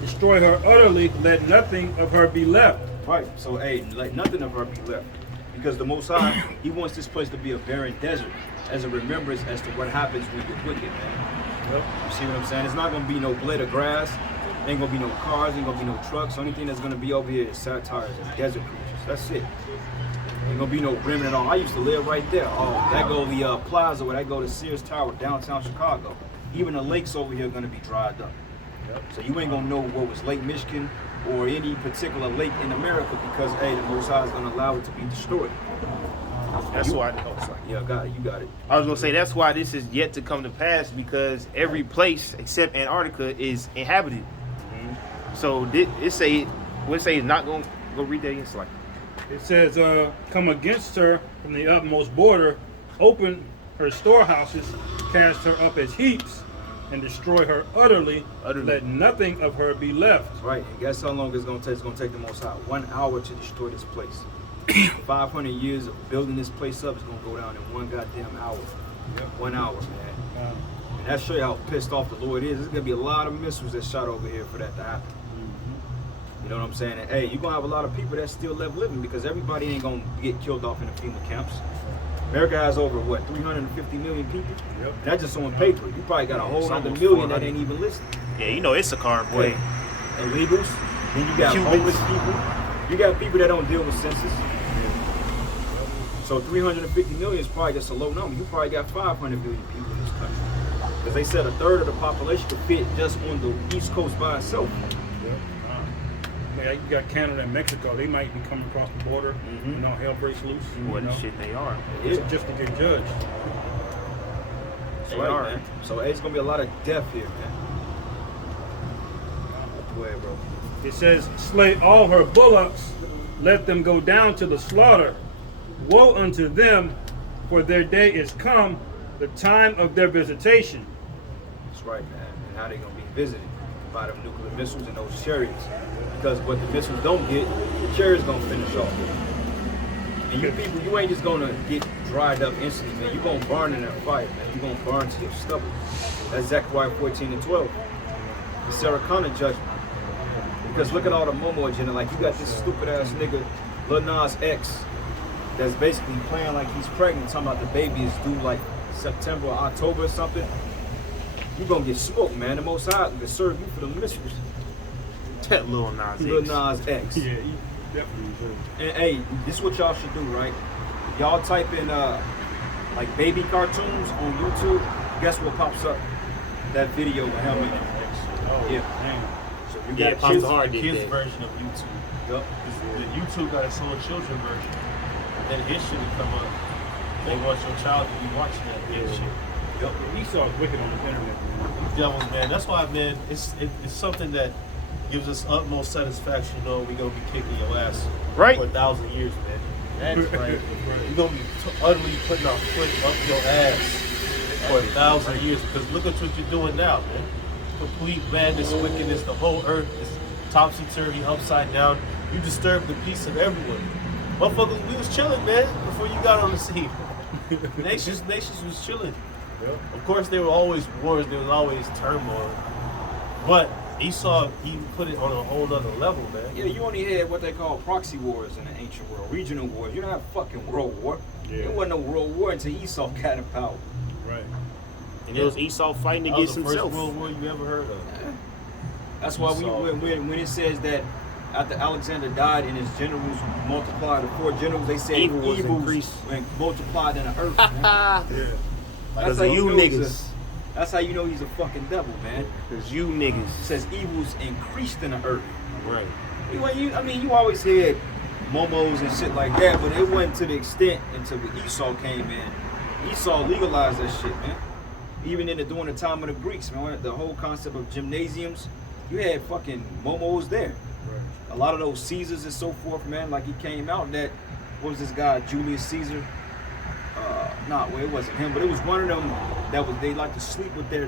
destroy her utterly, let nothing of her be left. Right, so hey, let nothing of her be left. Because the Most High, he wants this place to be a barren desert as a remembrance as to what happens when you're wicked, man. You see what I'm saying? It's not going to be no blade of grass. Ain't going to be no cars. Ain't going to be no trucks. The only thing that's going to be over here is satires and desert creatures. That's it. Ain't going to be no remnant at all. I used to live right there. Oh, that go the plaza where that go to Sears Tower, downtown Chicago. Even the lakes over here are going to be dried up. So you ain't going to know what was Lake Michigan or any particular lake in America because, hey, the Most High is going to allow it to be destroyed. That's why. Yeah, got it. You got it. I was gonna say that's why this is yet to come to pass because every place except Antarctica is inhabited. So it say it's not gonna go read that again. Like It says, come against her from the utmost border, open her storehouses, cast her up as heaps, and destroy her utterly. Let nothing of her be left. Right, and guess how long it's going to take? It's going to take the Most High 1 hour to destroy this place. 500 years of building this place up is going to go down in 1 goddamn hour. 1 hour, man. And that show you how pissed off the Lord is. There's going to be a lot of missiles that shot over here for that to happen. You know what I'm saying? And, hey, you're gonna have a lot of people that still left living because everybody ain't gonna get killed off in the FEMA camps. America has over what 350 million people. Yep. And that's just on paper. You probably got a whole It's other almost million that 400. ain't even listed. Yeah, you know Issachar, boy. Illegals. Then you got Cubans. homeless people. You got people that don't deal with census. So 350 million is probably just a low number. You probably got 500 million people in this country. Because they said a third of the population could fit just on the East Coast by itself. Yeah, you got Canada and Mexico. They might be coming across the border. You know, hell breaks loose. Boy, You know, shit, they are. just to get judged. That's right, man. So it's gonna be a lot of death here, man. Go ahead, bro. It says, slay all her bullocks, let them go down to the slaughter. Woe unto them, for their day is come, the time of their visitation. That's right, man. And how they gonna be visited by them nuclear missiles and those chariots? Because what the missiles don't get, the chariots gonna finish off. And you people, you ain't just gonna get dried up instantly, man. You gonna burn in that fire, man. You gonna burn to your stubble. That's Zechariah 14:12. The Sarah Connor judgment. Because look at all the Momo agenda. Like you got this stupid ass nigga, Lil Nas X, that's basically playing like he's pregnant, talking about the baby is due like September or October or something. You gonna get smoked, man. The Most High can serve you for the missiles. That Lil Nas X. Lil Nas X. Yeah, he definitely should. And hey, this is what y'all should do, right? Y'all type in like baby cartoons on YouTube. Guess what pops up? That video with him in it. Oh, Yeah. damn. So you Yeah, got Pops kids. Hard did Kids that. version of YouTube. Yup. The YouTube got its own children version. Then his shit will come up. They want your child to be watching that shit. Yup. Esau's wicked on the internet, man. These devils, man. That's why, man. It's something that gives us utmost satisfaction. You know, we gonna be kicking your ass Right. for 1,000 years, man. That's right. You're gonna be utterly putting our foot up your ass for 1,000 years. Because look at what you're doing now, man. Complete madness, wickedness. The whole earth is topsy-turvy, upside down. You disturb the peace of everyone. Motherfuckers, we was chilling, man, before you got on the scene. Nations was chilling. Of course, there were always wars. There was always turmoil. But Esau, he put it on a whole other level, man. Yeah, you only had what they call proxy wars in the ancient world, regional wars. You don't have fucking world war. There wasn't no world war until Esau got in power. Right. And it was Esau fighting That was against the first himself. World War you ever heard of. That's why when it says that after Alexander died and his generals multiplied, the 4 generals, they said Evil was evils increased. when multiplied in the earth. Man. Yeah. Because how of you know niggas. That's how you know he's a fucking devil, man. Because you niggas. It says evils increased in the earth. Right. You always had momos and shit like that, but it wasn't to the extent until Esau came in. Esau legalized that shit, man. Even during the time of the Greeks, man, the whole concept of gymnasiums, you had fucking momos there. Right. A lot of those Caesars and so forth, man, like he came out that, what was this guy, Julius Caesar? It wasn't him, but it was one of them that was, they like to sleep with their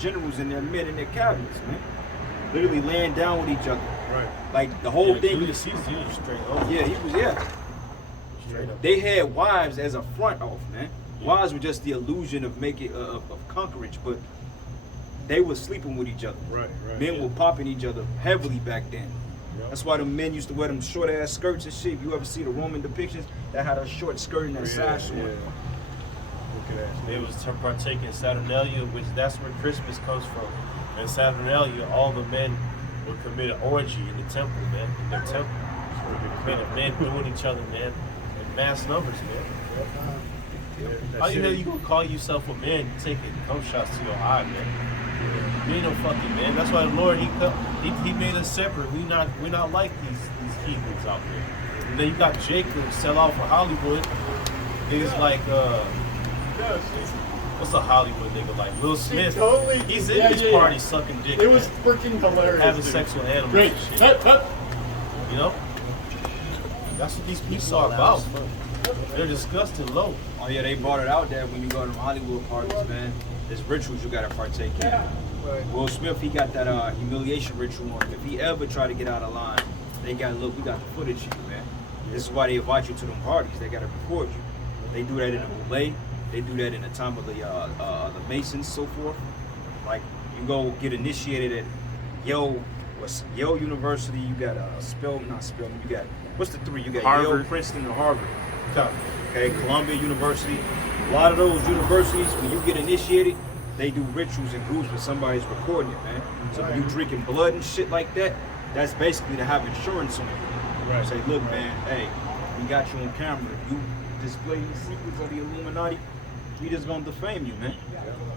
generals and their men and their cabinets, man. Literally laying down with each other. Right. Like the whole thing. Julius Caesar, he was straight up. Yeah, he was, yeah. Straight up. They had wives as a front off, man. Wives were just the illusion of making of conquerage, but they were sleeping with each other. Right. Men were popping each other heavily back then. Yep. That's why the men used to wear them short ass skirts and shit. You ever see the Roman depictions that had a short skirt and that sash on? Look at that. They was to partake in Saturnalia, which that's where Christmas comes from. And Saturnalia, all the men would commit an orgy in the temple, man, in their temple. Men doing each other, man, in mass numbers, man. How the hell you gonna call yourself a man taking cum shots to your eye, man? You ain't no fucking man. That's why the Lord he made us separate. We're not like these heathens out there. And then you got Jacob sell out for Hollywood. Niggas like what's a Hollywood nigga like Will Smith? He's in this party sucking dick. It was man. freaking hilarious. Having dude. sex with animals Great. and shit. Cut. You know? That's what these people are about. They're disgusting low. Oh yeah, they brought it out there when you go to them Hollywood parties, man. There's rituals you gotta partake in. Will Smith, he got that humiliation ritual on. If he ever try to get out of line, they got look, we got the footage of you, man. This is why they invite you to them parties. They gotta record you. They do that in the Malay. They do that in the time of the Masons, so forth. Like you go get initiated at what's Yale University, you got Spelman, you got, what's the three? You got Harvard. Yale, Princeton, and Harvard. Okay. Okay, Columbia University. A lot of those universities, when you get initiated, they do rituals and groups when somebody's recording it, man. So when you drinking blood and shit like that, that's basically to have insurance on it. Right. Say, look, man, hey, we got you on camera. You display these secrets of the Illuminati, we just gonna defame you, man.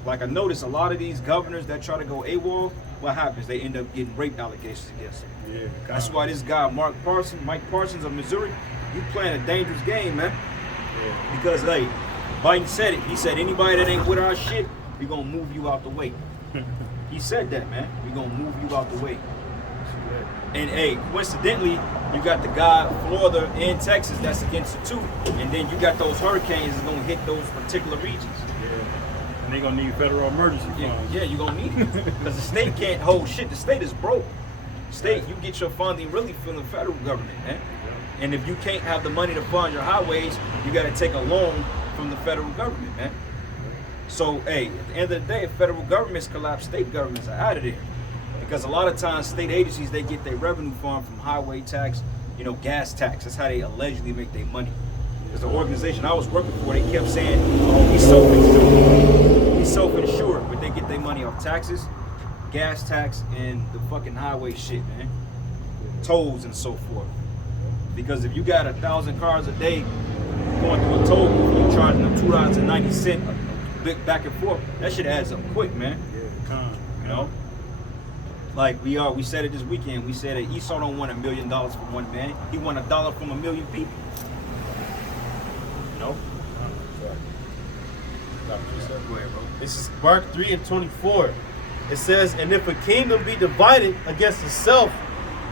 Like I noticed a lot of these governors that try to go AWOL, what happens? They end up getting rape allegations against them. Yeah. That's why this guy, Mike Parsons of Missouri, he playing a dangerous game, man. Yeah. Because, hey, Biden said it. He said, anybody that ain't with our shit, we gonna move you out the way. He said that, man. We gonna move you out the way. And, hey, coincidentally, you got the guy, Florida and Texas, that's against it too. And then you got those hurricanes that's gonna hit those particular regions. Yeah. And they gonna need federal emergency funds. Yeah, you're gonna need it. Because the state can't hold shit. The state is broke. State, you get your funding really from the federal government, man. And if you can't have the money to fund your highways, you got to take a loan from the federal government, man. So, hey, at the end of the day, if federal governments collapse, state governments are out of there. Because a lot of times, state agencies, they get their revenue fund from highway tax, gas tax. That's how they allegedly make their money. Because the organization I was working for, they kept saying, oh, we self-insured. We self-insured, but they get their money off taxes, gas tax, and the fucking highway shit, man. Tolls and so forth. Because if you got 1,000 cars a day going through a toll booth, you charging them $2.90 back and forth, that shit adds up quick, man. Yeah, Like we said it this weekend. We said that Esau don't want $1 million from one man. He want $1 from 1 million people. Go ahead, bro. This is Mark 3:24. It says, and if a kingdom be divided against itself,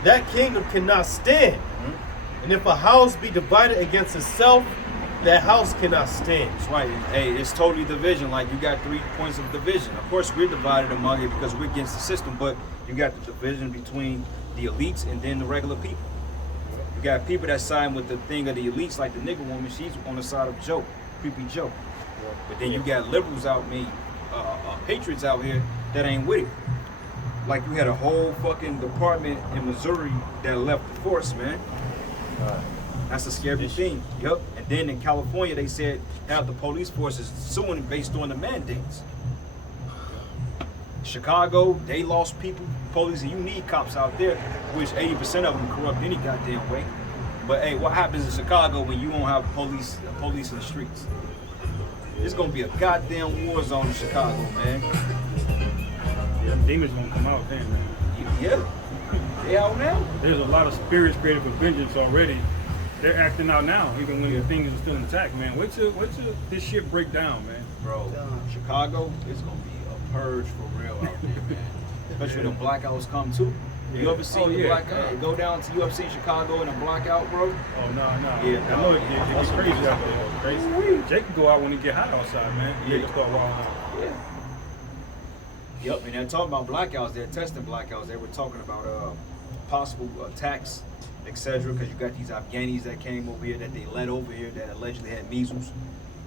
that kingdom cannot stand. And if a house be divided against itself, that house cannot stand. That's right. Hey, it's totally division. Like you got 3 points of division. Of course, we're divided among it because we're against the system, but you got the division between the elites and then the regular people. You got people that side with the thing of the elites, like the nigger woman. She's on the side of Joe, creepy Joe. But then you got liberals out, patriots out here that ain't with it. Like you had a whole fucking department in Missouri that left the force, man. That's a scary thing. Yep. And then in California, they said half the police force is suing based on the mandates. Chicago, they lost people, police, and you need cops out there, which 80% of them corrupt any goddamn way. But hey, what happens in Chicago when you don't have police in the streets? It's gonna be a goddamn war zone in Chicago, man. Yeah, demons gonna come out then, man. Yeah. They out now. There's a lot of spirits created for vengeance already. They're acting out now, even when the things are still intact, man. Wait till this shit break down, man. Bro, Chicago is gonna be a purge for real out there, man. Especially when the blackouts come too. You ever seen the blackout? Go down to, you ever seen Chicago in a blackout, bro? Oh, no. Yeah, I know it gets crazy out there. Crazy. Jake can go out when it get hot outside, man. Yeah. Jake start walking out. Yeah. Yep, and they're talking about blackouts. They're testing blackouts. They were talking about possible attacks, etc. Because you got these Afghanis that came over here, that they led over here, that allegedly had measles.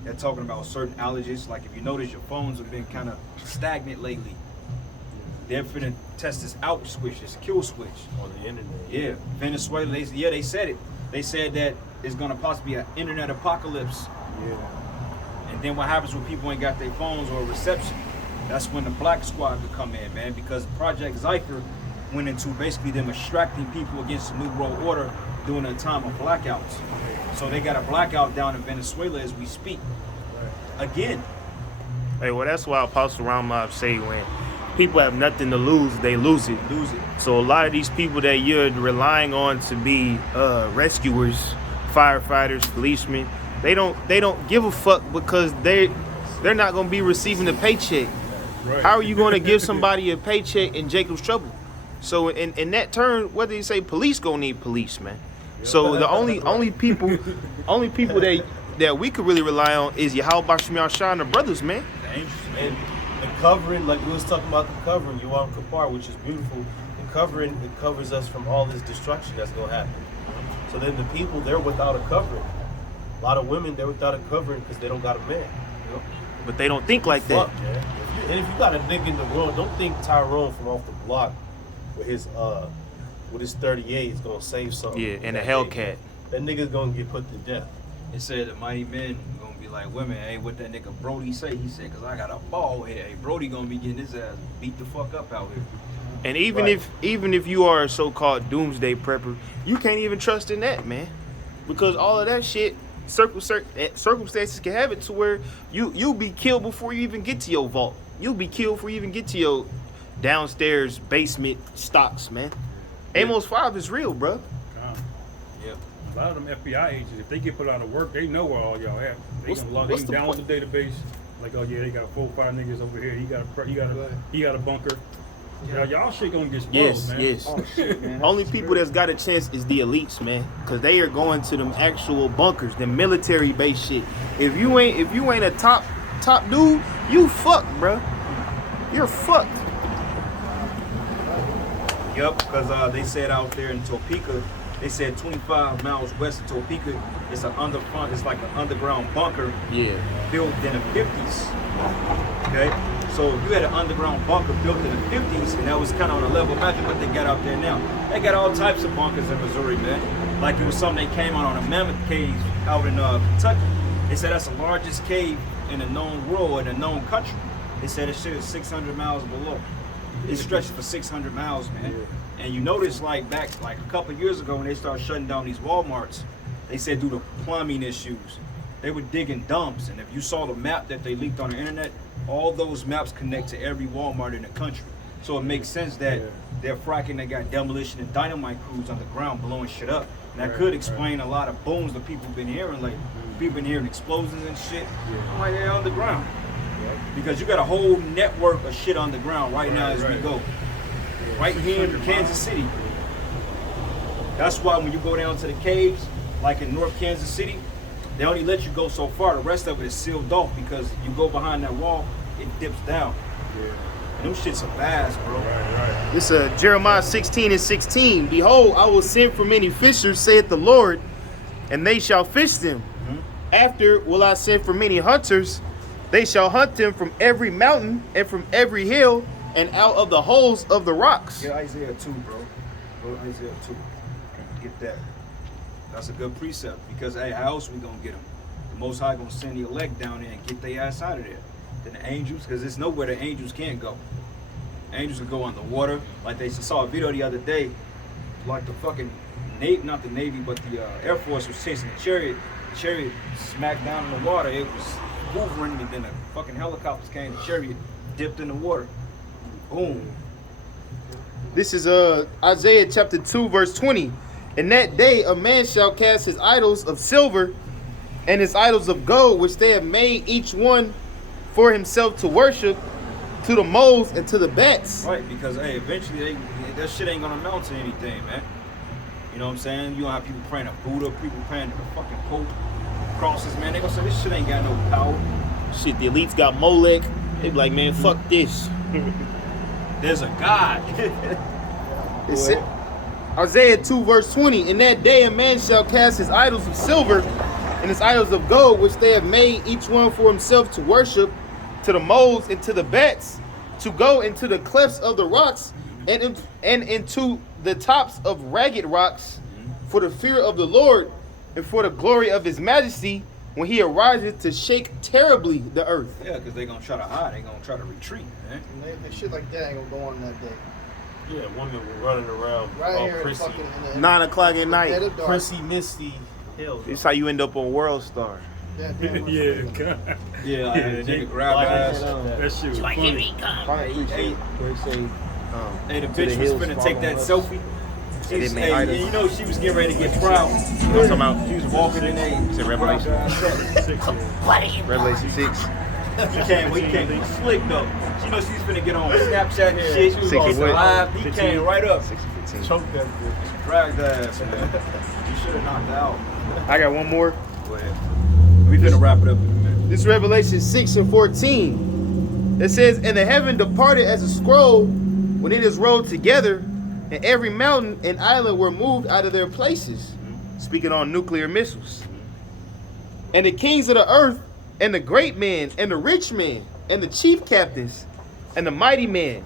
They're talking about certain allergies. Like if you notice, your phones have been kind of stagnant lately. They're finna test this out switch, this kill switch On the internet. Yeah, Venezuela. They said it. They said that it's gonna possibly be an internet apocalypse. Yeah. And then what happens when people ain't got their phones or reception? That's when the black squad could come in, man, because Project Zypher went into basically them extracting people against the New World Order during a time of blackouts. So they got a blackout down in Venezuela as we speak. Again. Hey, well, that's why Apostle Ramab say when people have nothing to lose, they lose it. So a lot of these people that you're relying on to be rescuers, firefighters, policemen, they don't give a fuck because they're not gonna be receiving a paycheck. Right. How are you gonna give somebody a paycheck in Jacob's trouble? So in that turn, whether you say police gonna need police, man. So the only people that we could really rely on is YAHAWASHI and the brothers, man. And the covering, like we was talking about the covering, Yom Kippur, which is beautiful. The covering, it covers us from all this destruction that's gonna happen. So then the people, they're without a covering. A lot of women, they're without a covering because they don't got a man. You know? But they don't think like that. Fuck, man. And if you got a nigga in the world, don't think Tyrone from off the block with his 38 is gonna save something. Yeah, and a Hellcat. That nigga's gonna get put to death. It said the mighty men gonna be like women. Hey, what that nigga Brody say? He said, cause I got a ball head. Hey, Brody gonna be getting his ass beat the fuck up out here. And even if you are a so-called doomsday prepper, you can't even trust in that, man, because all of that shit, circumstances can have it to where you'll be killed before you even get to your vault. You'll be killed before you even get to your downstairs basement stocks, man. Amos 5 is real, bro. Yep. A lot of them FBI agents, if they get put out of work, they know where all y'all at. They gonna log what's in the down point? with the database. Like, oh yeah, they got 4 or 5 niggas over here. He got a bunker. Y'all shit gonna get spoiled, Yes, man. yes. Oh shit, man. Only people that's got a chance is the elites, man, because they are going to them actual bunkers, them military base shit. If you ain't a top dude, you fucked, bro. You're fucked. Yep, because they said out there in Topeka, they said 25 miles west of Topeka, it's like an underground bunker Yeah. built in the 50s. Okay, so you had an underground bunker built in the 50s, and that was kind of on a level. Imagine what they got out there now. They got all types of bunkers in Missouri, man. Like it was something they came on a mammoth cave out in Kentucky. They said that's the largest cave in the known world, in the known country. They said this shit is 600 miles below. It stretches for 600 miles, man. Yeah. And you notice, like back like a couple of years ago when they started shutting down these Walmarts, they said due to plumbing issues, they were digging dumps. And if you saw the map that they leaked on the internet, all those maps connect to every Walmart in the country. So it makes sense that they're fracking. They got demolition and dynamite crews underground blowing shit up. And that could explain a lot of booms that people been hearing lately. People been hearing explosions and shit. I'm like, they're underground. Because you got a whole network of shit underground right now as we go. Right here in Kansas City. That's why when you go down to the caves, like in North Kansas City, they only let you go so far. The rest of it is sealed off because you go behind that wall, it dips down. Yeah. Them shits are vast, bro. Right. This Jeremiah 16:16. Behold, I will send for many fishers, saith the Lord, and they shall fish them. Mm-hmm. After will I send for many hunters, they shall hunt them from every mountain and from every hill and out of the holes of the rocks. Get Isaiah 2, bro. Go to Isaiah 2. Get that. That's a good precept because, hey, how else we gonna get them? The Most High gonna send the elect down there and get their ass out of there. Then the angels, because there's nowhere the angels can't go. Angels can go on the water. Like they saw a video the other day, like the fucking Navy, not the Navy, but the Air Force was chasing a chariot. The chariot smacked down in the water. It was hovering, and then the fucking helicopters came. The chariot dipped in the water. Boom. This is Isaiah chapter 2, verse 20. In that day a man shall cast his idols of silver and his idols of gold, which they have made each one for himself to worship, to the moles and to the bats. Right, because hey, eventually that shit ain't gonna amount to anything, man. You know what I'm saying? You don't have people praying to Buddha, people praying to the fucking Pope, crosses, man. They gonna say this shit ain't got no power. Shit, the elites got Molech. They be like, man, fuck this. There's a God. It's it. Isaiah 2, verse 20. In that day a man shall cast his idols of silver and his idols of gold, which they have made each one for himself to worship, to the moles and to the bats, to go into the clefts of the rocks and into the tops of ragged rocks, for the fear of the Lord and for the glory of his majesty, when he arises to shake terribly the earth. Yeah, because they're gonna try to hide, they're gonna try to retreat, man. And shit like that ain't gonna go on that day. Yeah, women were running around Right all here in prissy. fucking in the 9 o'clock at night. dead of dark. Prissy, misty hills. This is how you end up on World Star. Yeah, damn, Yeah, Yeah, Yeah, they grab ass. that shit was funny. Hey, the bitch was finna take that selfie. They She's, made idols. you know she was getting ready to get proud. You know what I'm talking She was walking in there. Is it Revelation? Revelation 6. He came slick though. She know she was finna get on Snapchat and shit. She was 60 on what? live. He 15? came right up. 6:15. Choke that bitch. Dragged the ass, man. You should have knocked out. I got one more. Go ahead. We finna wrap it up in a minute. This is Revelation 6 and 14. It says, and the heaven departed as a scroll when it is rolled together, and every mountain and island were moved out of their places. Speaking on nuclear missiles. And the kings of the earth, and the great men, and the rich men, and the chief captains, and the mighty men,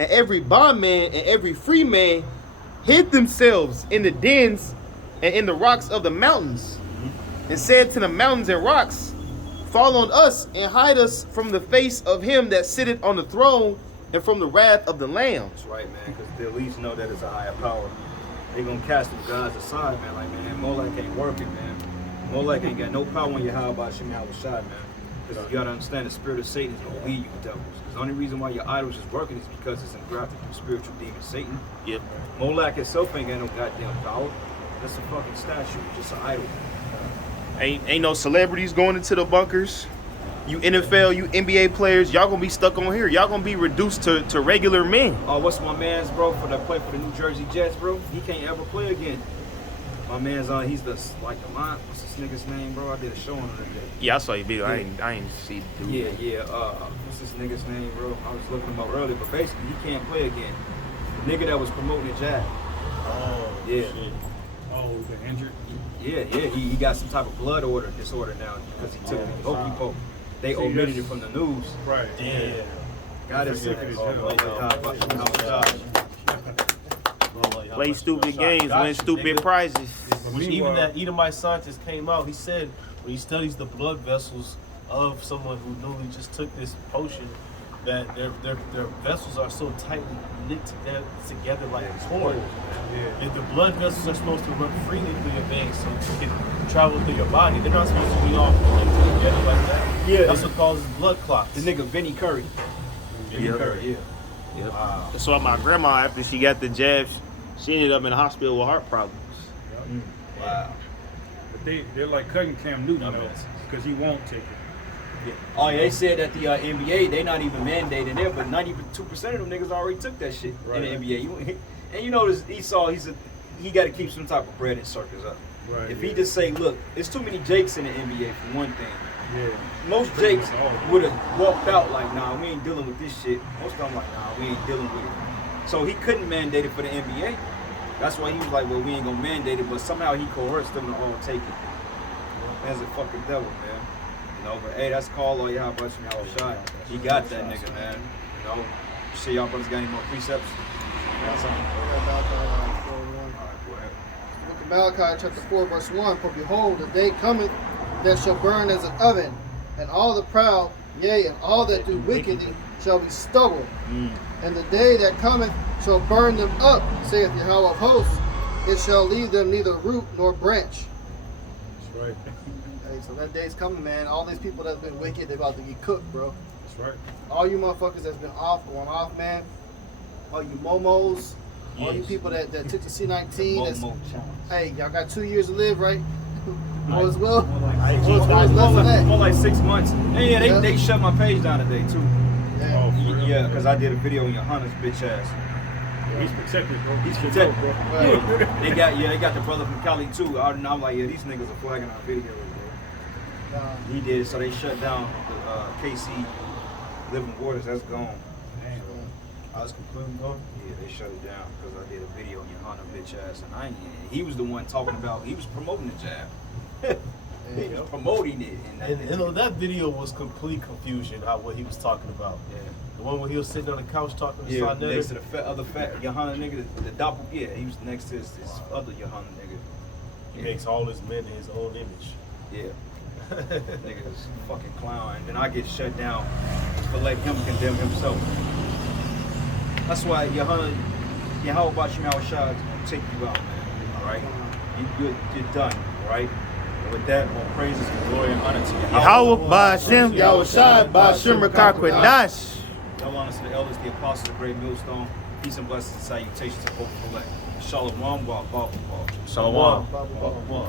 and every bondman and every free man hid themselves in the dens and in the rocks of the mountains, and said to the mountains and rocks, fall on us and hide us from the face of him that sitteth on the throne and from the wrath of the Lamb. That's right, man, because they at least know that it's a higher power. They gonna cast them gods aside, man. Like, man, Molech ain't working, man. Molech ain't got no power on YAHAWASHI, man. Because you gotta understand, the spirit of Satan is gonna lead you devils. Because the only reason why your idols is working is because it's engrafted through spiritual demon Satan. Yep. Molech itself ain't got no goddamn power. That's a fucking statue, just an idol. Ain't no celebrities going into the bunkers. You NFL, you NBA players, y'all gonna be stuck on here. Y'all gonna be reduced to regular men. Oh, what's my man's, bro, for the play for the New Jersey Jets, bro? He can't ever play again. My man's he's the line. What's this nigga's name, bro? I did a show on him today. Yeah, I saw your video. I ain't see the dude. Yeah. What's this nigga's name, bro? I was looking him up earlier, but basically he can't play again. The nigga that was promoting the jab. Oh, Yeah. shit. Oh, the injured? Yeah. He got some type of blood disorder now because he took the Poke. They See, omitted it that's- from the news. Right. Damn. God is sick as hell. Play stupid games, win stupid prizes. Which even that Edomite scientist came out, he said when he studies the blood vessels of someone who newly just took this potion, that their vessels are so tightly knit together like cord. If the blood vessels are supposed to run freely through your veins so it can travel through your body, they're not supposed to be all together like that. Yeah. That's what causes blood clots. The nigga Vinny Curry. Yeah. Curry, yeah. Wow. That's why my grandma, after she got the jab, she ended up in the hospital with heart problems. Wow. But they're like cutting Cam Newton though, because he won't take it. Yeah. Oh, yeah, they said that the NBA, they not even mandating there, but 92% of them niggas already took that shit in the NBA. And you know, this Esau, he got to keep some type of bread and circus up. Right. If he just say, look, there's too many Jakes in the NBA for one thing. Yeah. Most Jakes would have walked out like, nah, we ain't dealing with this shit. Most of them like, nah, we ain't dealing with it. So he couldn't mandate it for the NBA. That's why he was like, well, we ain't gonna mandate it, but somehow he coerced them to all take it. Man's a fucking devil, man. You know, but hey, that's called YAHAWASHI. He got that nigga, man. You know, you see y'all brothers got any more precepts? Got something? Book of Malachi chapter 4 verse 1, for behold, the day cometh that shall burn as an oven, and all the proud, yea, and all that do wickedly shall be stubble. And the day that cometh shall burn them up, saith Yahweh of hosts. It shall leave them neither root nor branch. That's right. Hey, so that day's coming, man. All these people that's been wicked, they about to get cooked, bro. That's right. All you motherfuckers that's been going off, man. All you momos, all you people that took the C19. That's, hey, y'all got 2 years to live, right? All as well. More like 6 months. Yeah, they shut my page down today too. Yeah. Yeah, because I did a video on Johanna's bitch ass. He's protected, bro. He's protected, bro. Yeah. They got the brother from Cali too. And I'm like, yeah, these niggas are flagging our video, bro. He did, so they shut down the KC Living Waters. That's gone. Damn. I was completely gone. Yeah, they shut it down because I did a video on Johanna bitch ass, and he was the one talking about, he was promoting the jab. He was promoting it. And that video was complete confusion, what he was talking about. Yeah. The one where he was sitting on the couch talking to Yeah, Sonetta. next to the other fat Johanna nigga, the doppel. Yeah, he was next to this other Johanna nigga. He makes all his men in his own image. Yeah. Nigga is a fucking clown. And then I get shut down for letting him condemn himself. That's why YAHAWASHI is gonna take you out, man. Alright? You're done, alright? And with that, all praises and glory and honor to YAHAWAH, bahasham, YAHAWASHI, bahasham, rakakwadash. Y'all honor to the elders, the apostles, the great millstone. Peace and blessings and salutations to both elect. Shalom, wa, ba, ba, ba. Shalom. Blah, blah, blah, blah.